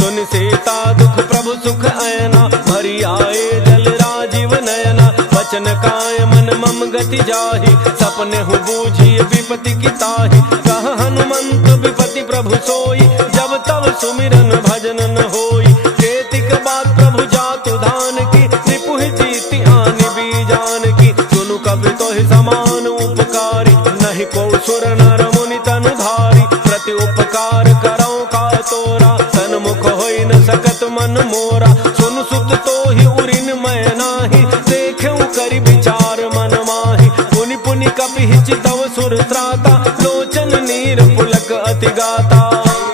सुन सीता दुख प्रभु सुख ऐना, भरी आए जल राजीव नयना, वचन काय मन मम गति जाहि, सपने हु बूझिए विपति की ताहि, कह हनुमंत विपति प्रभु सोई, जब तब सुमिरन भजन न होई, केतिक बात प्रभु जातु धान की, रिपुहि जीति आनि बीजान की, सुनु कवि तोहि समान उपकारी, नहीं को सुर नर मुनि तनु धारी, प्रति उपकार करौ का तोरा, सन्मुख होई न सकत मन मोरा, सुन सुत तोहि उरिन मैं नाही, देखेउ करि विचार मन माहि, पुनि पुनि कपि हिचितव सुर त्राता, लोचन नीर पुलक अति गाता।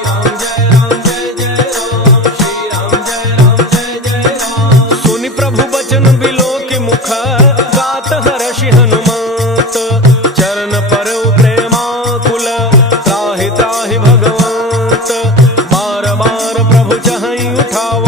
राम जय राम जय जय राम, श्री राम जय राम जय जय राम, सुनि प्रभु बचन बिलो के मुख, गात हर्षि हनुमंत, चरण परौ प्रेमाकुल, त्राहि त्राहि भगवंत, बार बार प्रभु चहई उठावा,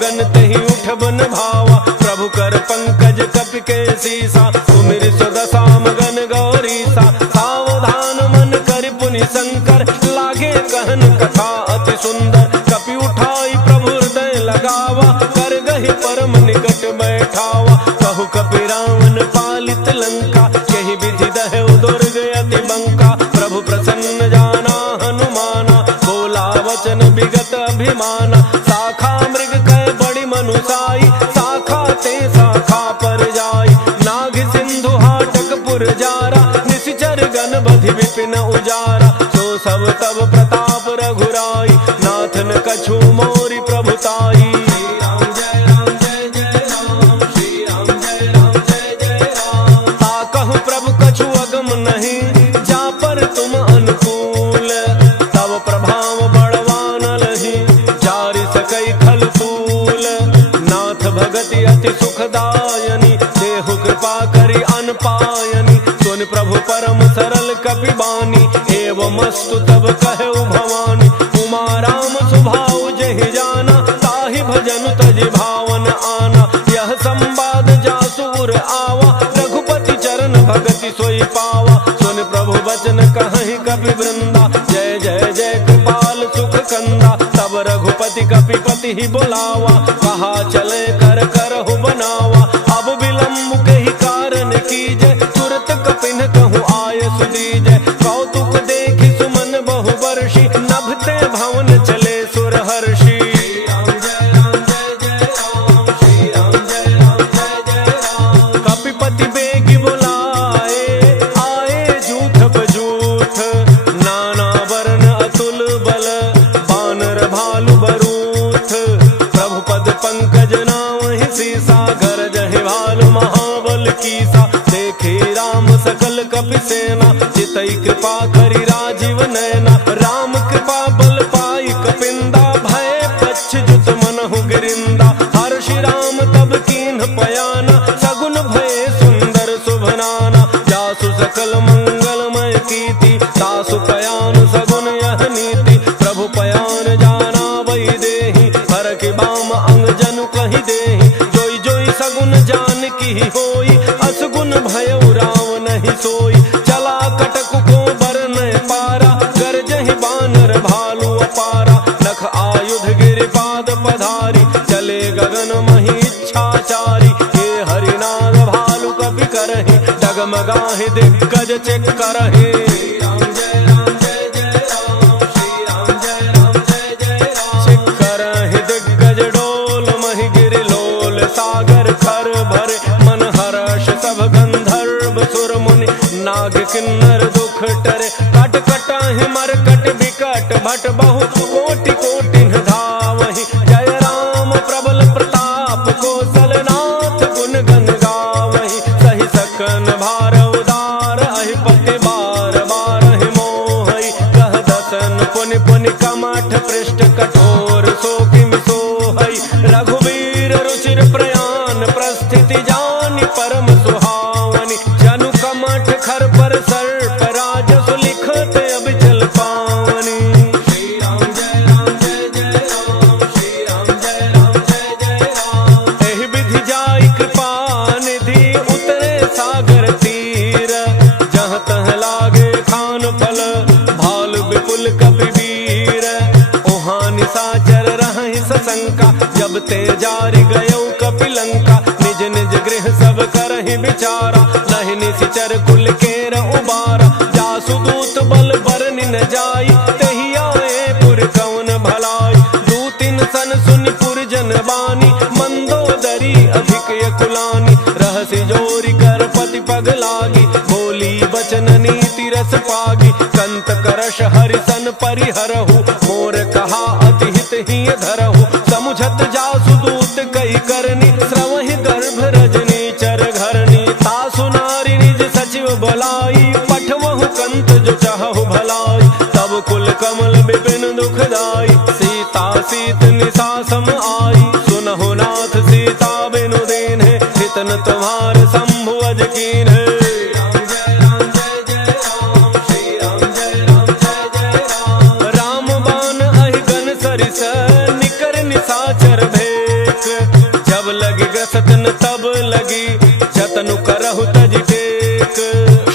गगन तही उठ बन भावा, प्रभु कर पंकज कपि के सीसा, सुमिर सुदशा मगन गौरीसा, सावधान मन कर पुनि शंकर, लागे कहन कथा अति सुंदर, कपि उठाई प्रभु हृदय लगावा, कर गहि परम निकट बैठावा, कहु कपि रावण पालित लंका, यही विधि दहु दुर्ग अति बंका, प्रभु प्रसन्न जाना हनुमाना, बोला वचन विगत अभिमाना, शाखा मृग कह बड़ी मनुसाई, शाखा ते शाखा पर जाई, नाग सिंधु हाटक पुर जारा, निशिचर गण बधि विपिन उजारा, सो सब तब प्रताप रघुराई, नाथन कछु मोरि प्रभुताई। ताकहु प्रभु कछु अगम नहीं, जा पर तुम अनुकूल, तब प्रभाव बड़वान लही, जारि सकई खल तूल, नाथ भगति अति सुखदायनी, देहु कृपा करि अनपायनी, सुन प्रभु परम सरल कपि बानी, एवमस्तु तब कहु भवानी, उमा राम सुभाउ जहि जाना, ताहि भजन तजि भावन आना, यह संवाद जासुर आवा, रघुपति चरण भगति सोई पावा, सुन प्रभु वचन कहि कपि वृंदा, जय जय जय कृपाल सुख कंदा, तब रघुपति कपिपति ही बुलावा, कहा चले कर करहु बनावा, अब विलम्ब कहि कारण कीजय, तुरत कपिन कहु आय सुदीजय, कौतुक देखि सुमन बहु वर्षि, नभते भवन चले सुर हर्षि। कपिपति बेगी बुलाए, आए जूथ बजूथ, नाना वर्ण अतुल बल, बानर भालु बरूथ, प्रभु पद पंकज नावहि सीसा, गरजहि भालु महाबल कीसा, देखे राम सकल कपि सेना, चितई कृपा करि राजीव नयना, राम कृपा बल पाई कपिंदा, भय पच्छ जुत मनहु गिरिंदा, हर्षि राम तब कीन्ह पयाना, सगुन भय सुंदर शुभनाना, जासु सकल मंगलमय कीर्ति, तासु पयान सगुन यह नीति, प्रभु पयान जाना वही देहि, हर के बाम अंग जनु कहि देहि, जोई जोई सगुन जान की होई, असगुन भयउ राम नहीं सोई, चला कटक को बरन पारा, गरजहि बानर भालु अपारा, नख आयुध गिरिपाद पधारी, चले गगन महि इच्छाचारी, हे हरिनाद भालु कपि करहि, डगमगाहि दिग्गज चेक करहि। करहि दिग्गज डोल महि गिरि लोल, सागर खर भरे मन हर्ष, सब गंधर्व सुर मुनि, नाग किन्नर दुख टरे, कट कटाहि मरकट विकट भट, बहु कोटि कोटि धावहि, जय राम प्रबल प्रताप कौशल नाथ, गुण गन गावहि, सहि सकन भार उदार, अहिपति बार बार मोहि, कह दसन पुनि पुनि कमठ पृष्ठ, कठोर सो किम सोहै, रघुवीर रुचिर प्रयान, प्रस्थिति जानि परम सुहावनी, जनु कमठ खर पर सर्प, राजसु लिखत अबिचल पावनी। श्री राम जय राम जय जय राम, श्री राम जय राम जय जय राम, एहि विधि जाई कृपा निधि, उतरे सागर तीर, जहाँ तह लागे खान फल, भालु विपुल कपि वीर, ओहाँ निशाचर रहहि सशंका, जब ते जारि गयौ कपि लंका, निज निज गृह सब करहि विचारा, लहि निशिचर कुल केर उबारा, जासु दूत बल बरनि न जाई, तेहि आए पुर कौन भलाई, दूतिन सन सुनि पुर जन बानी, मंदोदरी अधिक यकुलानी, रहसि जोरि कर पति पग लागी, बोली बचन नीति रस पागी, कंत करश हरिसन परिहरहु, मोर कहा अति हित ही धरहु, समुझत जासु दूत कई करनी, श्रवहि गर्भ रजनी चर घरनी, तासु नारी निज सचिव बलाई, पठवहु कंत जो चाहु भलाई, तब कुल कमल विपिन दुखदाई, सीता सीत निशा सम आई, सुनहु नाथ सीता बिनु दीन्हे, हितन तुम्हार शंभु अज कीन्हे। राम बाण अहि गन सरिस, निकर निशाचर भेख, जब लगी गसतन तब लगी जतनु करहु तज टेक।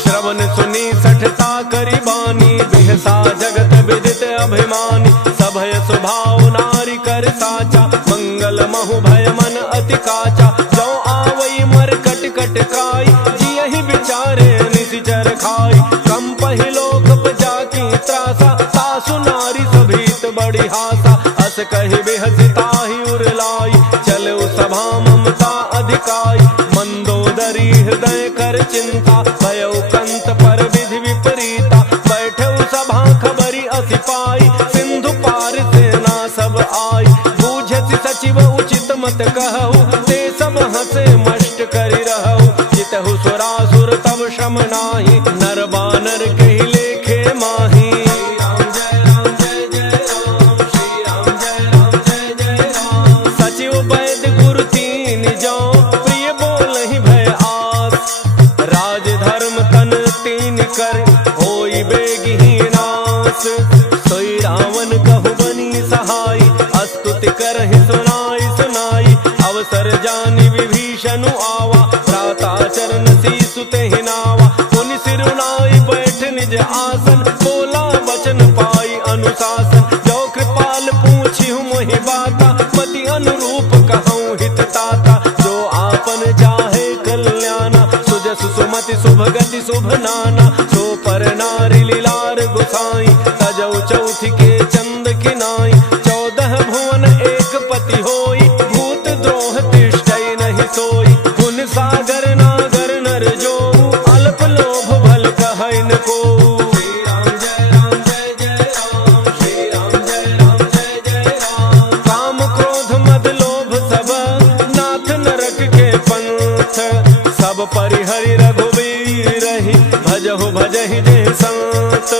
श्रवण सुनी सठता करी बानी बिहसा जगत विदित अभिमानी। सभय स्वभाव नारी कर साचा मंगल महु भय मन अति काचा। जो आवई मर कट कट काई जियहि विचारे निशिचर खाई। कम पहिलोक जाकी त्रासा सासु नारी सभीत बड़ी हासा। अस कहि बेहसिताहि उरलाई चलो सभा ममता अधिकाई। मंदोदरी हृदय कर चिंता भयो कंत पर विधि विपरीता। बैठऊ सभा खबरी अति पाई सिंधु पार सेना सब आई। बूझति सचिव उचित मत कहु ते सब हंसे मष्ट करि रहु। जितहु सुरासुर तब श्रम नाही नर बानर कहि लेखे माही। सचिव वैद्य गुरु तीन जो प्रिय बोलहि भय आस। राज धर्म तन तीन कर होई बेगहि नास। सोई रावण कहु बनी सहाई अस्तुति करहि सुनाई सुनाई। अवसर जानि विभीषण आवा भ्राता चरण सीसु तेहि नावा। मुनि सिरुनाई बैठ निज आसन बोला वचन पाई अनुशासन। जो कृपाल पूछिहु मोहि बाता मति अनुरूप कहूँ हित ताता। जो आपन चाहे कल्याणा सुजसु सुमति शुभ गति शुभ नाना। सो पर नारी लीलार गुसाई तजौ चौथी के चंद किनाई। 14 भुवन एक पति होई भूत द्रोह तिष्ठई नहीं सोई। गुण सागर नागर नर जो अल्प लोभ भल कहै न को। काम क्रोध मद लोभ सब नाथ नरक के पंथ। सब परिहरि रघुबीर रही भजहु भजहि जे संत।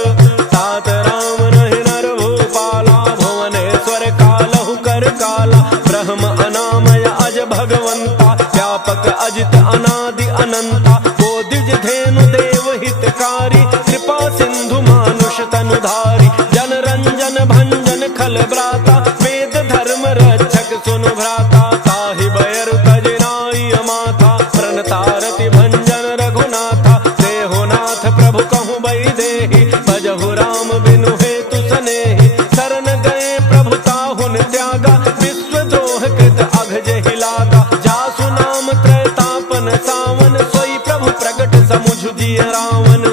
तात राम नहीं नर भूपाला भुवनेश्वर कालहु कर काला। ब्रह्म अनामय अज भगवंता व्यापक अजित अनादि अनंता। वो द्विज धेनु देव हितकारी कृपा सिंधु मानुष तनुधारी। जन रंजन भंजन खल ब्राता वेद धर्म रक्षक सुनु भ्राता। ताहि बैर तज नाई अमाथा प्रणतारति भंजन रघुनाथा। देहोनाथ प्रभु कहूँ बई देहि भजहु राम बिनु हेतु सनेहि। शरण गए प्रभु ताहुन त्यागा विश्व द्रोह कृत अघ जेहि लागा। जासु नाम त्रैतापन सावन सोई प्रभु प्रगट समुझ जिय रावण।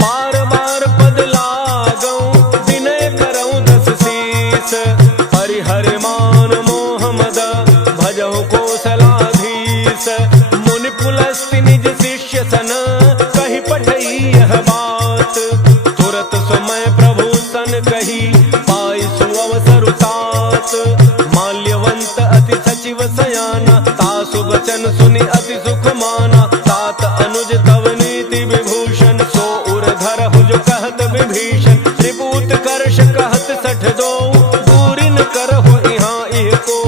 बार बार पद लागऊं विनय करऊं 10 शीस। परिहर मान मोह मद भजहु कौशलाधीश। मुनि पुलस्ति निज शिष्य सन कहि पठई यह बात। तुरत समय प्रभु सन कही पाई सुअवसर तात। माल्यवंत अति सचिव सयाना तासु वचन सुनि अति सुख माना। तात अनुज तव नीति विभूषण सो उर धरहु जो कहत विभीषण। त्रिभूत कर्ष कहत 62 दूरी न करहु इहाँ इह को।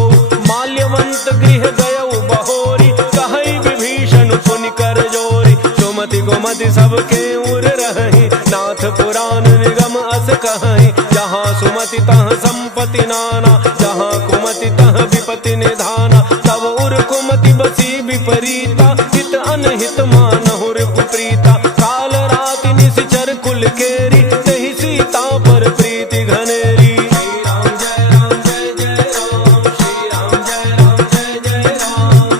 माल्यवंत गृह गयउ बहोरी कहई विभीषण पुनि कर जोरी। सुमति गुमति सबके उर रही नाथ पुराण निगम अस कहई। जहाँ सुमति तहाँ संपत्ति नाना जहाँ कुमति तहाँ विपति निधाना। तब उर कुमति बसी विपरीता हित अनहित मानहु रिपुप्रीता। काल राति निशिचर कुल केरी तेहि सीता पर प्रीति घनेरी।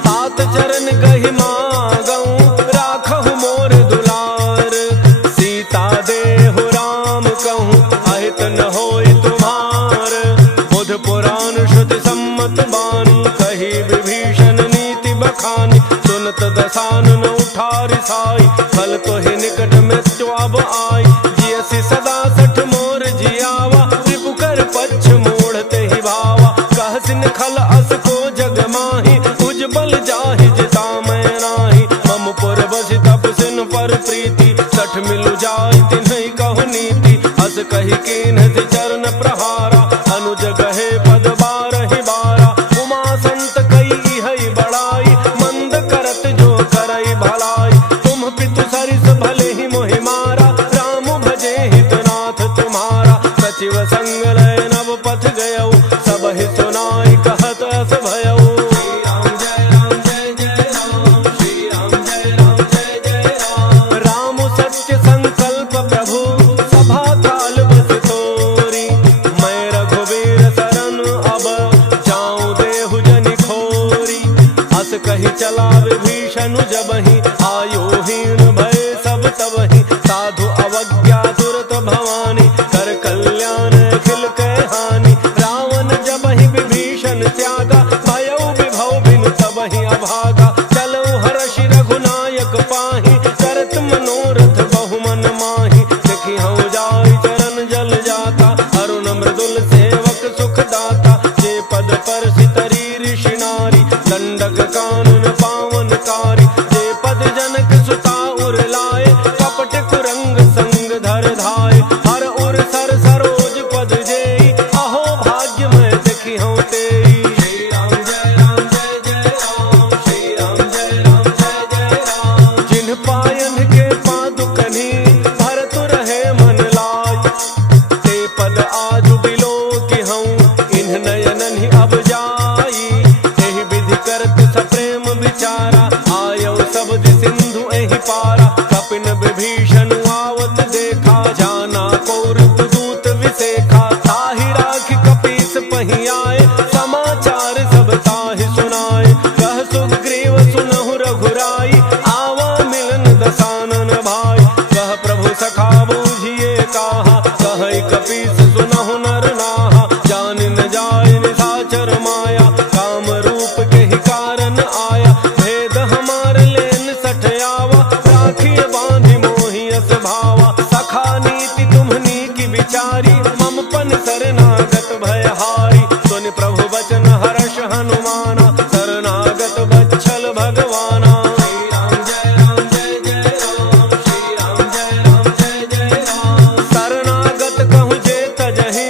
तात चरण गहि मागऊं राखहु मोर दुलार। सीता देहु राम कहूँ अहित न होई तुम्हार। बुध पुराण श्रुति सम्मत बानी कही विभीषण नीति बखानी। सुनत दसानन उठारि साई फल तो ही निकट मृत्यु अब आई। जियसि सदा सठ मोर जियावा रिपु कर पच्छ मूढ़ते ही भावा। कहसिन खल अस को जग माही उज्बल जाहि जिता मैं नाही। मम पुर बसि तपसिन पर प्रीति सठ मिलु जाय तिन्हि कहु नीति। अस कहि कीन्ह चरण प्रहारा अनुज गहे पद बारहि बारा। उमा संत कई हई बड़ाई मंद करत जो करई भलाई। तुम पितु सरिस भले ही मोहि मारा सचिव संग लय नव पथ गयऊ सब ही सुनाई कहत अस भयऊ। श्री राम जय राम जय जय राम, श्री राम जय राम जय जय राम। राम सत्य संकल्प प्रभु सभा काल बस तोरी, मैं रघुवीर शरण अब जाऊं देहु जनि खोरी। अस कही चला विभीषण जबहि आयुहीन भय सब तबहि, साधु अवज्ञा तुरत भवानी कर कल्याण खिल के हानि। रावण जबहि विभीषण त्यागा भयउ विभव बिनु तबहि अभागा। चलऊ हर्षि रघुनायक पाहि करत मनोरथ बहु मन माहि। देखि हऊ जाय चरण जल जाता अरुण मृदुल सेवक सुख दाता। जे पद परसि तरी ऋषि नारी दंडक कानन पावन कारी। जे पद जनक सुता उर लाए कपट कुरंग संग धर धाय। हर उर सर सरोज पद जेई अहो भाग्य मैं देखी हूँ तेई। श्री राम जय राम जय जय राम, श्री राम जय राम जय जय राम। जिन पायन के पादुकनि भरत रहे मन लाय, ते पद आजु बिलो कि हूँ इन्ह नयनन ही अब जाई। एहि विधि करत सप्रेम विचारा आयो सब सिंधु एहि पारा। कपिन विभीषण आवत देखा जाना कौरव दूत विसेखा। ताहि राखि कपीस पहि आए समाचार सब ताहि सुनाए। कह सुग्रीव सुनहु रघुराई आवा मिलन दसानन भाई। कह प्रभु सखा बूझिए काहा कह कपीस सुनहु नर नाहा। जान न जाय निशाचर माया काम रूप के ही कारण आया। भेद हमार लेन सठ आवा राखिय बांधि मोहि अस भावा। सखा नीति तुम्हनी की विचारी मम पन शरणागत भयहारी। सुनि प्रभु वचन हर्ष हनुमाना शरणागत बच्छल भगवाना। श्री राम जय राम जय जय राम, श्री राम जय राम जय जय राम। शरणागत कहूँ जे तजहि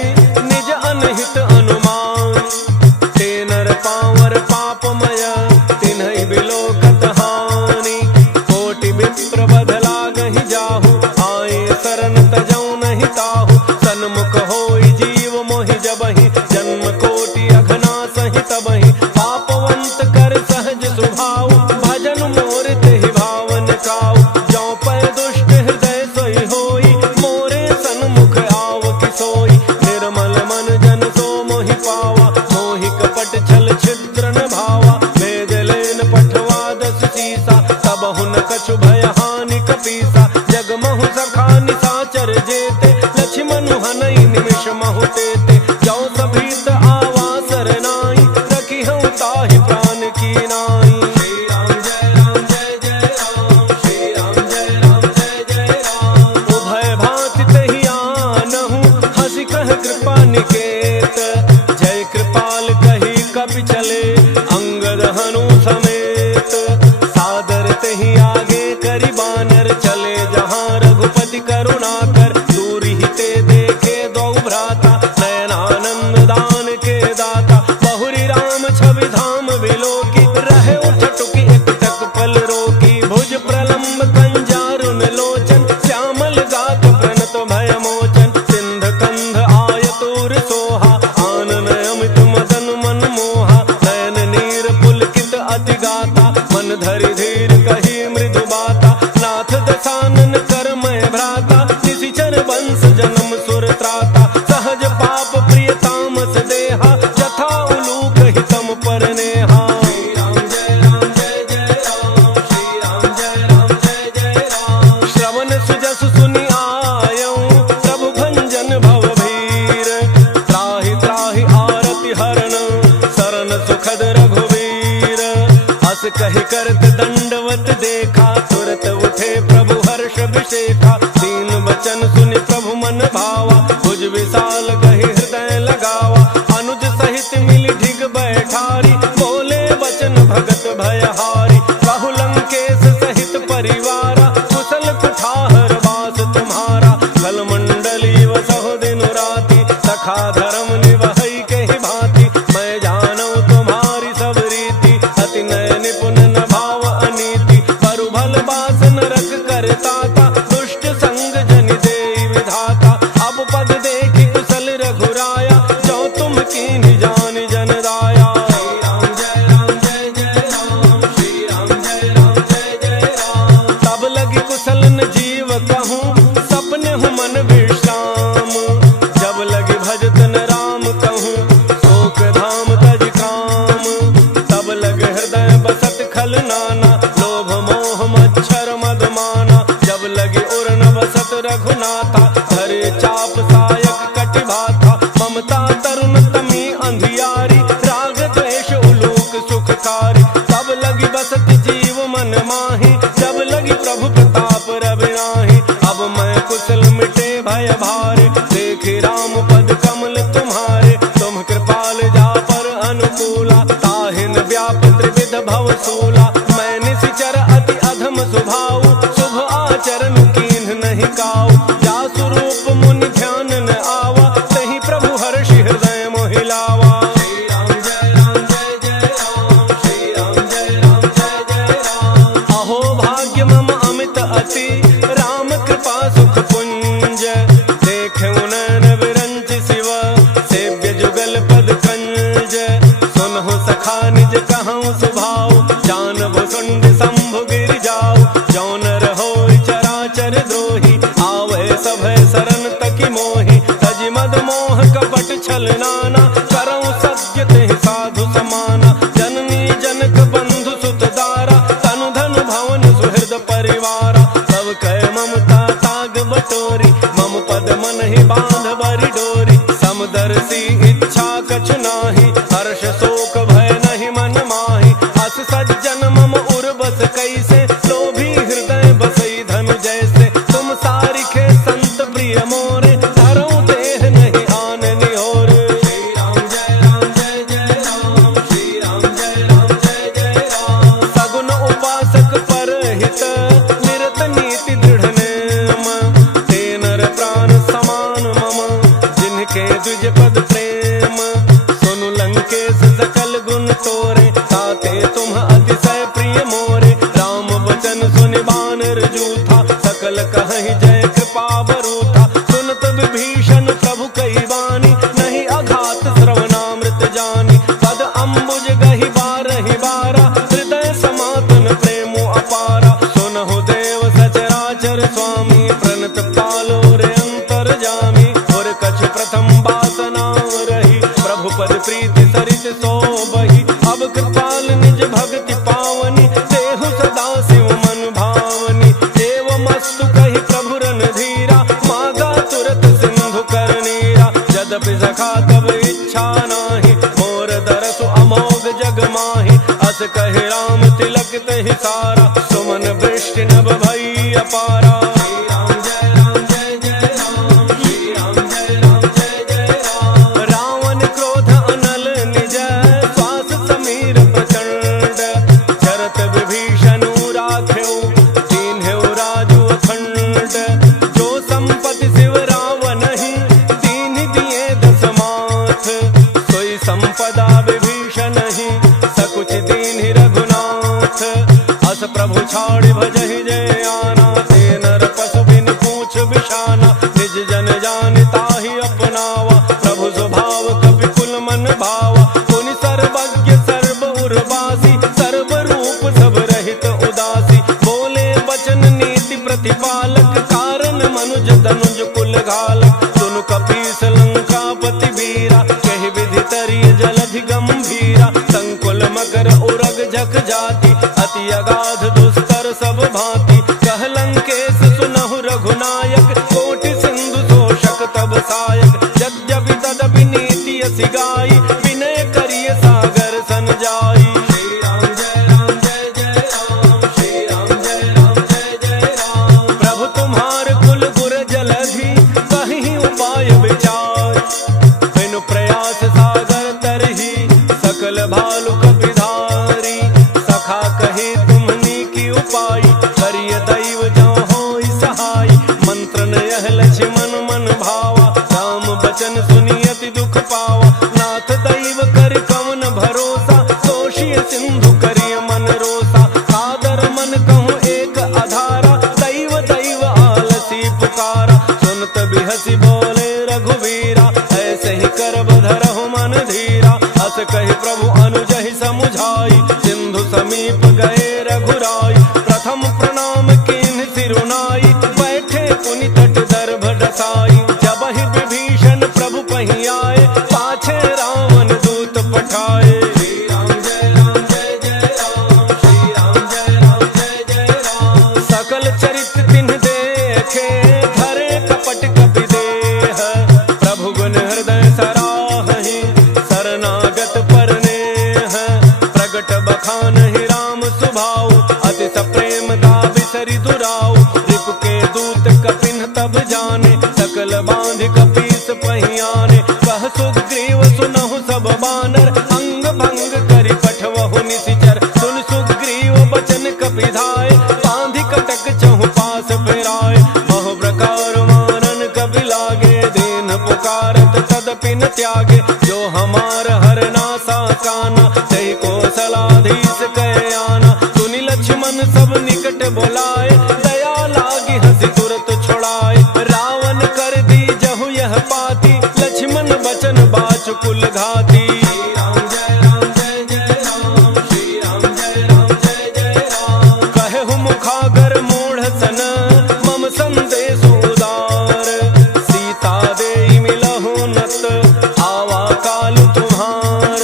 निज अनहित अनुमान। ते नर पावर पापमय तिन्हि बिलोकत हानि। कोटि विप्र बध लागहि जाहु आए शरण तजौ नहीं ताहु। सन्मुख होई जीव मोहि जबहि जन्म कोटि अघनासहि तबहि। पापवंत कर सहज स्वभाव भजन मोर तेहि भावन काऊ। जौ पै दुष्ट हृदय सोई होई मोरे सन्मुख आव कि सोई। निर्मल मन जन सो मोहि पावा मोहि कपट छल छिद्र न भावा। वेद लेन पठवा दस सीसा तब हुन कछु भय हानि कपीसा। जगमहु सखा निशाचर जेते लक्ष्मण हनई निमिष महु तेते। जौ सभीत आवा सरनाई रखी हूँ ताहि प्राण की नाई। श्री राम जय राम जय जय राम, श्री राम जय राम जय जय राम। उभय भांति तहि आनहु हंसी कह कृपा निकेत। जय कृपाल कही कपि चले अंगद हनु समेत। सादर तहि आगे करि बानर चले जहाँ रघुपति करुणा कर। दूर ही ते देखे दो भ्राता नयनानंद दान के दाता। बहुरी राम छवि धाम बिलोकी रहे उठटुकी एक टक पल रोकी। भुज प्रलंब कंजारुन लोचन श्यामल गात प्रणत भय मोचन। सिंध कंध आयतुर सोहा आनन अमित मदन मन मोहा। नयन नीर पुलकित अति गाता मन धरि धीर कही मृदु बाता। नाथ दसानन कर मैं भ्राता निशिचर वंश जन्म सुर त्राता। सहज पाप प्रिय तामस देहा जथा उलूक हितम पर नेहा। श्री राम जय राम जय जय राम, श्री राम जय राम जय जय राम। श्रवण सुजस सुनि आयऊं प्रभु भंजन भव भीर। त्राहि त्राहि आरति हरण शरण सुखद रघुवीर। अस कहि करत दंडवत देखा तुरत उठे प्रभु हर्ष विशेखा। दीन वचन सुनि प्रभु मन भावा भुज विशाल कहि हृदय लगावा। अनुज सहित मिली ढिग बैठारी बोले वचन भगत भयहारी। कहु लंकेश सहित परिवारा कुशल कुठार वास तुम्हारा। कल मंडली वसहु दिन राति सखा धर्म निवहई कहि भांति। मैं जानू तुम्हारी सब रीति अति नय निपुण न भाव अनीति। परु भल बास नरक करता था दुष्ट संग जनि देई विधाता। अब पद देखि कुशल तरुण तमी अंधियारी, राग द्वेष उलूक सुखकारी। तब लगी बसत जीव मन माही, जब लगी प्रभु प्रताप रवि नाही। अब मैं कुशल मिटे भय भारे, देखी राम पद कमल तुम्हारे। तुम कृपाल जा पर अनुकूला, ताहिन व्याप त्रिविध भव सूला। मैं निशिचर अति अधम स्वभाव, शुभ आचरण कीन्ह नहीं काऊ। जा स्वरूप मुनि ध्यान न आवा, तहि प्रभु हर्षि हृदय मोहिलावा। श्री राम जय राम जय जय राम, श्री राम जय राम जय जय राम। अहो भाग्य मम अमित अति, राम कृपा सुख पुंज। देखे नैन विरंच शिव, सेव्य जुगल पद कंज। सुनहु सखा निज कहूँ सुभाव, जानबो सुंड शंभु गिर जाऊ। जौन रहो चराचर द्रोही, आवे सभय शरण तकी मोहि। तज मद मोह कपट छल नाना, करऊँ सत्य तेहि साधु समाना। जननी जनक बंधु सुत दारा, तनु धनु भवन सुहृद परिवारा। सब कह ममता ताग बटोरी, मम पद मन ही बांध बरी डोरी। समदर्शी इच्छा कछु नाही, हर्ष शोक भय नहीं मन माही। अस सज्जन मम उर बस कैसे, लोभी हृदय बसई धनु जैसे। तुम सारिखे संत प्रिय मोरे, धरऊँ देह नहीं आन निहोर। श्री राम जय राम जय जय राम, श्री राम जय राम जय जय राम। सगुन उपासक पर हित, निरत नीति दृढ़ नेम। ते नर प्राण समान मम, जिनके द्विज पद प्रेम। सुनु लंकेश सकल गुण तोरे, ताते तुम अतिशय प्रिय मोरे। राम वचन सुनि बानर जूथा, सकल कहहि जय कृपा बरूथा। सुनत विभीषण प्रभु कहि बानी, नहीं अघात श्रवणामृत जानी। पद अम्बुज गहि बारहि बारा, हृदय समातन प्रेमो अपारा। सुनहु देव सचराचर स्वामी, प्रणत पालो रे अंतर जामी। और कछु प्रथम वासना रही, प्रभु पद प्रीति सरित सोबहि। अब कृपाल निज भक्ति पावनी, देहु सदा शिव मन भावनी। एवमस्तु कहि प्रभु रणधीरा, मागा तुरत सिंधु कर नीरा। यद्यपि सखा तब इच्छा नाही, मोर दरसु अमोघ जग माही। अस कहि राम तिलक तहि सारा, सुमन वृष्टि नभ भई अपारा। श्री राम जय राम जय जय राम, श्री राम जय राम जय जय राम। रावण क्रोध अनल निज, श्वास समीर प्रचंड। चरत विभीषण राखेउ, दीन्हेउ राजु अखंड। जो संपत्ति शिव रावणहि, दीन्हि दिए दस माथ। सोई संपदा विभीषणहि, सकुच दीन्हि रघुनाथ। अस प्रभु छाड़ि भजहि जय आना, ते नर पशु बिन पूछ बिषाना। निज जन जान ताहि अपनावा, प्रभु स्वभाव कपि कुल मन भावा। पुनि सर्वज्ञ सर्व उर्वासी, सर्व रूप सब रहित उदासी। बोले वचन नीति प्रतिपालक, कारण मनुज तनुज कुल घालक। सुनु कपीस लंकापति वीरा, कहि विधि तरिय जलधि गंभीरा। संकुल मकर उरग झक जाति, अति अगाध दुस्तर सब भांति। कह लंकेश सुनहु रघुनायक, कोटि सिंधु शोषक तब सायक। यद्यपि तदपि नीति यसी गाई, विनय करिय सागर सन जाई। श्री राम जय राम जय जय राम, श्री राम जय राम जय जय राम। प्रभु तुम्हार कुल गुर जलधि, कहीं उपाय विचार। बिनु प्रयास सागर तरही, सकल भालु कपिधारी। सखा कही तुम्हनी की उपाय, करिय दैव जो होई सहाय। मंत्र न यह लक्ष्मण मन भावा, राम बचन सुनि अति दुख पावा। नाथ दैव कर कवन भरोसा, दोषी सिंधु करिय मन रोसा। सादर मन कहूँ एक आधारा, दैव दैव आलसी पुकारा। सुनत बिहसी बोले रघुवीरा, ऐसे ही करब धरहु मन धीरा। अस कहि प्रभु अनुजहि समुझाई, सिंधु समीप गए रघुराई। प्रथम प्रणाम कीन्ह सिरुनाई, बैठे पुनि तट दर्भ डसाई। जबहि विभीषण प्रभु पहि आए, पाछे रावण दूत पठाए। श्री राम जय राम जय जय राम, श्री राम जय राम जय जय राम। सकल चरित तिन्ह देखे, धरे कपट कपि देह। प्रभु गुण हृदय सराह कपिन त्यागे। जो हमार हर नासा काना जय कौशलाधीश कह आना। सुनि लक्ष्मण सब निकट बोलाए दया लागी हंसी तुरत छोड़ाए। रावण कर दी जहु यह पाती लक्ष्मण बचन बाच कुल घाती। मुखागर मूढ़ सन मम संदेश उदार। सीता दे मिलहु नत आवा काल तुम्हार।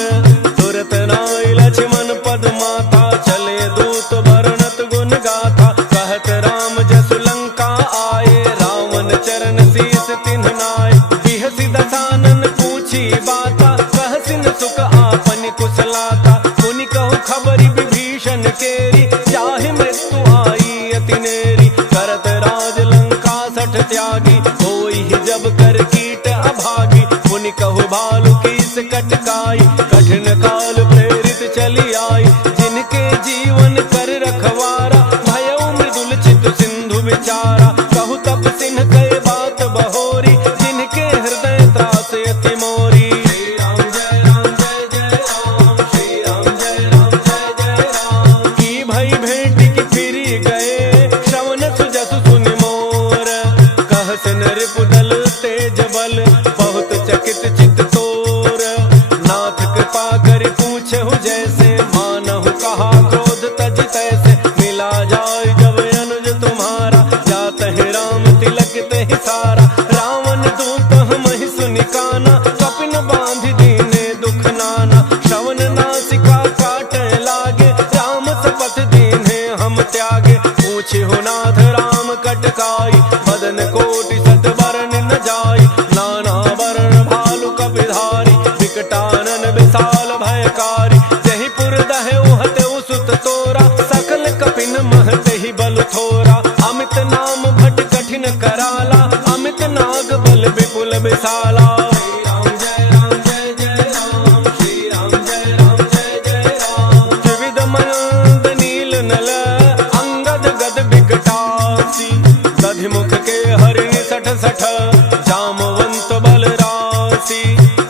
तुरत नाय लक्ष्मण पद माथा चले दूत वर्णत गुण गाथा। कहत राम जसु लंका आए रावण चरण शीस तिन्ह नाय। बिहसि दसानन पूछी बाता कहसिन सुख आपन कुशलाता। मुनि कहु खबरि विभीषण केरी जाहि मृत्यु आई अति नेरी। करत राज लंका सठ त्यागी होई जब कर कीट अभागी। मुनि कहु भालु कीस कटकाई कठिन काल प्रेरित चली आई। जिनके जीवन कर रखवारा भयउ मृदुल चित सिंधु विचारा। कहु तप सिन्ह कह बात बहोरी जिनके हृदय त्रास अति मोरी। रिपुदल तेज बल बहुत चकित चित तोर। नाथ कृपा कर पूछे हु जैसे मानहु कहा क्रोध तज तैसे। मिला जाय जब अनुज तुम्हारा जात है राम तिलक ते सारा। रावण दूत हमहि सुनि काना कपिन बांध दीने दुख नाना। श्रवण नासिका काटे लागे राम सपथ दीने हम त्यागे। पूछे हो नाथ राम कटकाई बदन कोटि सत वरण न जाई। नाना वरण भालु कपिधारी विकटानन विशाल भयकारी। जहि पुर दहे उहते सुत तोरा सकल कपिन महते ही बल थोरा। अमित नाम भट कठिन कराला अमित नाग बल विपुल विशाला। त्रिविध मयंद नील नल अंगद गद विकटासी। दधिमुख के हरिणि सठ सठ जामवंत बल राशि।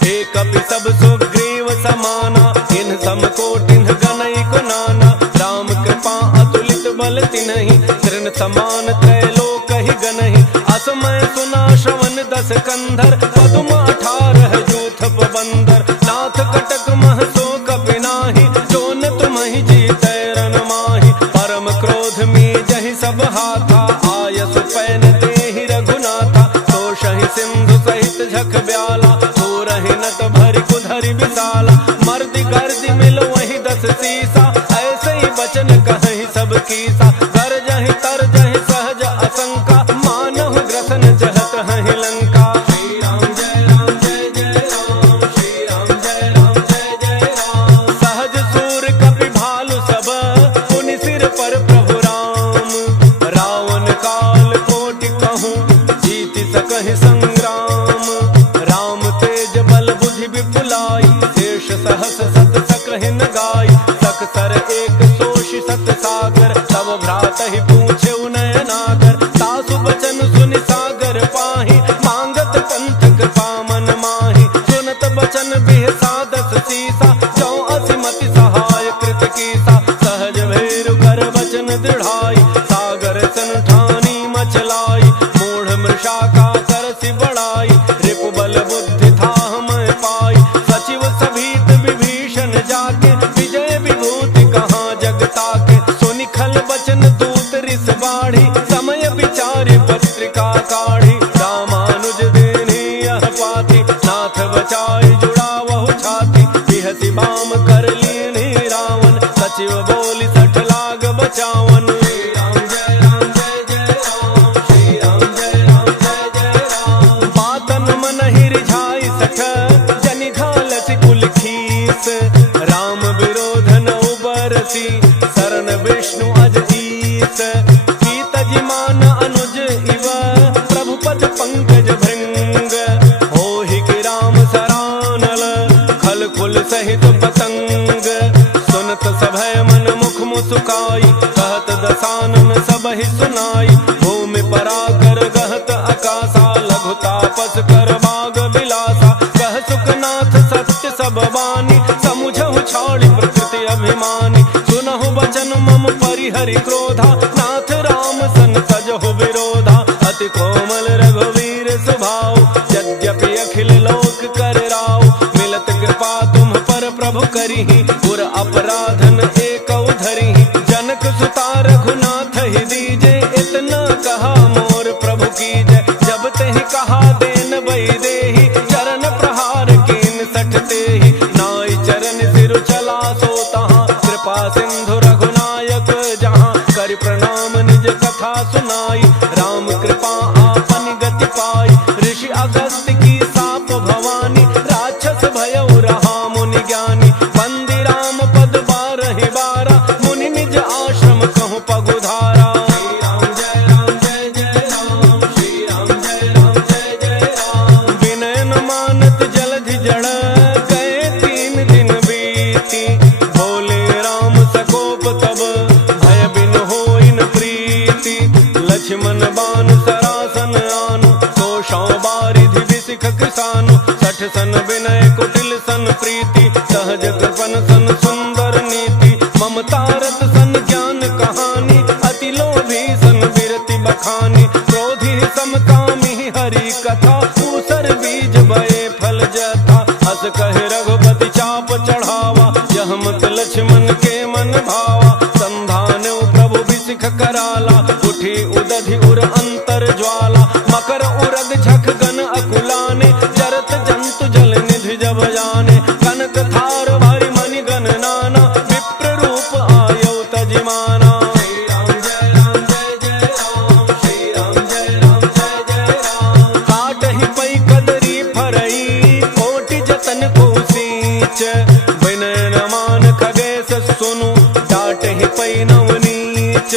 एक कपि सब सुग्रीव समाना इन सम कोटिन गनई को नाना। राम कृपा अतुलित बल तिन्हि तृण समान त्रैलोक ही गनहि। असमय सुना श्रवण दस कंधर पदुम 18 जूथ बंदर। नाथ कटक मह सो कपि नाही जो न तुम्हि जीतै रन माहि। परम क्रोध में जहि सब हाथा आयसु पैन तेहि रघुनाथा। तोषहि सिंधु सहित झख ब्याला तोरहि नट भरि कुधरि विशाला। मर्दि गर्दि मिल वही 10 सीसा ऐसे ही बचन कहि सब कीसा। गरजहि तरजहि सहज असंका मानहु ग्रसन जहत हहि लंका। श्री राम जय राम जय जय राम। श्री राम जय राम जय जय राम। सहज सूर कपि भालु सब पुनि सिर पर प्रभु राम। रावण काल कोटि कहूँ जीति सकहि संग्राम। राम तेज बल बुद्धि विपुलाई शेष सहस सत सकहि न गाई। सक सर एक सोषि सत सागर तब भ्रात ही पूछे नयनागर। तासु बचन सुनि सागर पाहि मांगत पंथ कृपा मन माहि। सुनत बचन बिहसा 10 सीसा जो असिमति सहाय कृत कीसा। सहज भैरु कर बचन दृढ़ाई सागर सन ठानी मचलाई। मूढ़ मृषा का करसि बढ़ाई रिपु बल बुद्धि था मैं पाई। सचिव सभीत विभीषण जाके विजय विभूति कहाँ जगता के। सुनि खल बचन दूत रिस बाढ़ी समय विचारि पत्रिका काढ़ी। रामानुज देनि यह पाती नाथ बचाई जुड़ावहु छाती। बिहसि बाम कर लीनि रावण सचिव बोली 60 लाग बचावन। श्री राम जय राम जय जय राम। श्री राम जय राम जय जय राम। बातन मन ही रिझाई 60 जनि घालसि कुल खीस। राम विरोध न उबरसी शरण विष्णु अज ईस। कीत जिमान अनुज इव प्रभु पद पंकज भृंग। होहि कि राम सरा सुखनाथ सत्य सब बानी, समुझहु छाड़ी प्रकृति अभिमानी। सुनहु बचन मम परिहरि क्रोधा, नाथ राम सन तजहु विरोधा। अति कोमल रघुवीर स्वभाव, यद्यपि अखिल लोक कर राव। मिलत कृपा तुम पर प्रभु करिहि, पुर अपराधन एकौ धरिहि। जनक सुता रघुनाथ ही दीजे, इतना कहा मोर प्रभु कीजय। जब तेहि कहा देन बई देहि, चरण प्रहार कीन सठते ही। नाई चरण सिर चला सो तहाँ, कृपा सिंधु रघुनायक जहाँ। करि प्रणाम निज कथा सुनाई, राम कृपा आपन गति पाई। ऋषि अगस्त्य की साप भवानी, राक्षस भयउ रहा मुनि ज्ञानी। बंदी राम पद बारहि बारा, मुनि निज आश्रम कहु पगुधारा। विनय न मानत जलधि जड़, गए 3 दिन बीती। भोले राम सकोप तब, भय बिन होई न प्रीति। लक्ष्मण बान सरासन आनु, तोषौ बारिधि बिसिख कृसानु। 60 सन विनय कुटिल सन प्रीति, सहज कृपन सन सुंदर नीति। ममता रत सन ज्ञान कहानी, अति लोभी सन विरति बखानी। क्रोधी समकामी हरि कथा, ऊसर बीज बये फल जथा। अस कहे रघुपति चाप चढ़ावा, यह मत लक्ष्मण के मन भावा। संधान प्रभु बिसिख कराला, उठी उदधि उर अंतर ज्वाला। मकर उरग झख गन अकुलाने, जरत जंतु जल निधि जब जाने। कनक थार भरि मनि गण नाना, विप्र रूप आयौ तजिमाना। काटहि पै कदरी फरई, कोटि जतन को सींच। विनय न मान खगेश सुनु, डाटहि पै नवनीच।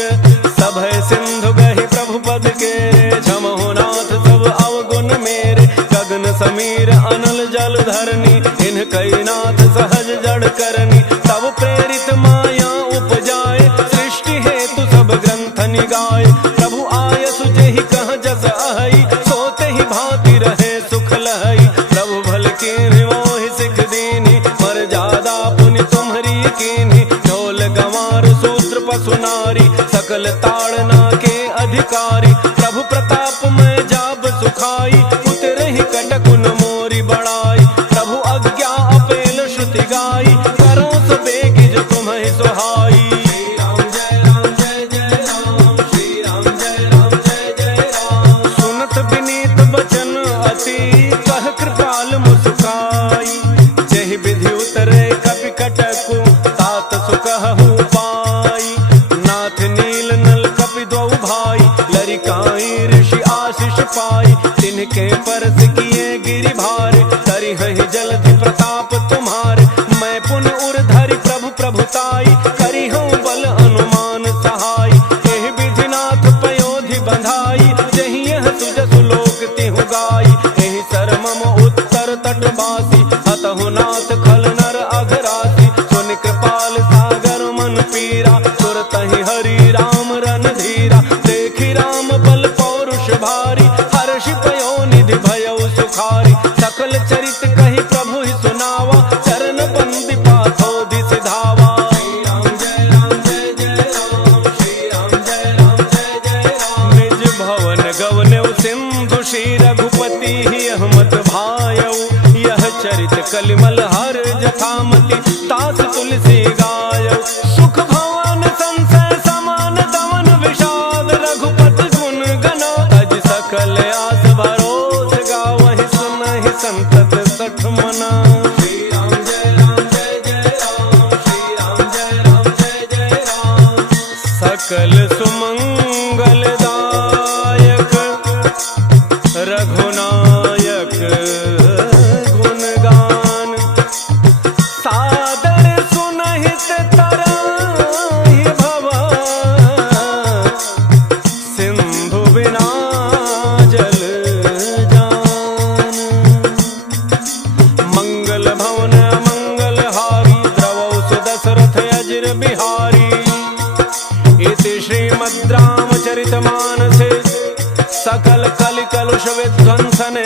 सभय सिंधु गहि प्रभु पद के, झमहु नाथ सब अवगुण मेरे। गगन समीर अनल जल धरनी, इनकई नाथ सहज जड़ करनी। तब प्रेरित माया उपजाए, सृष्टि हेतु सब ग्रंथ निगाए। प्रभु आयसु जेहि कह जस अहई, सोते ही भांति रहे सुख लहई। प्रभु भल कीन्हि मोहि सिख दीन्हि, मर्यादा पुनि तुम्हरी कीन्हि। ढोल गंवार शूद्र पशु नारी, सकल ताड़ना के अधिकारी। प्रभु प्रताप में जाब सुखाई, उतरहि कटकुन मोरी बड़ाई। प्रभु आज्ञा अपेल श्रुति गाई, करो सो बेगी जो तुम्हें सुहाई। सुनत विनीत बचन अति, कह कृपाल मुस्काई। जेहि विधि उतरे कपि कटकु, तात सुकहु पाई। नाथ नील नल कपि द्वौ भाई, लरिकाई ऋषि आशीष पाई। तिनके परस किए गिरि भारे, तरिहहि जलधि प्रताप तुम्हारे। मैं पुन उर धरि प्रभु प्रभुताई, करिहूँ बल अनुमान सहाय। एहि विधि नाथ पयोधि बंधाई, जहि यह सुजसु लोक तिहु गाई। एहि सर मम उत्तर तट बासी, हतहु नाथ खल नर अघरासी। सुनि कृपाल सागर मन पीरा, तुरतहि हरि राम रन धीरा। देखि राम बल पौरुष भारी, हर्षि पयोनिधि भयउ सुखारी। सकल चरित कहि प्रभु ही सुनावा, चरण बंदी पाथोधि सिधावा। निज भवन गवनेउ सिंधु श्री रघुपति ही अहमत भायउ। यह चरित कलिमल हर जथामति, तास तुलसी गायउ। सुख भवन संशय समान दमन विषाद, रघुपति गुण गना। तज सकल आस भरोस गावहि, सुनहि संतत सठ मना। श्री राम जय राम जय जय राम, श्री राम जय राम जय जय राम। सकल सुमंगल दायक, रघुनायक गुणगान। सादर सुनहित तराहि भवा, सिंधु बिना जल जान। मंगल भवन मंगल हारी, द्रवौ सुदशरथ अजिर बिहारी। इति श्रीमद् रामचरितमानसे, सकल कलि कलुष विध्वंसने।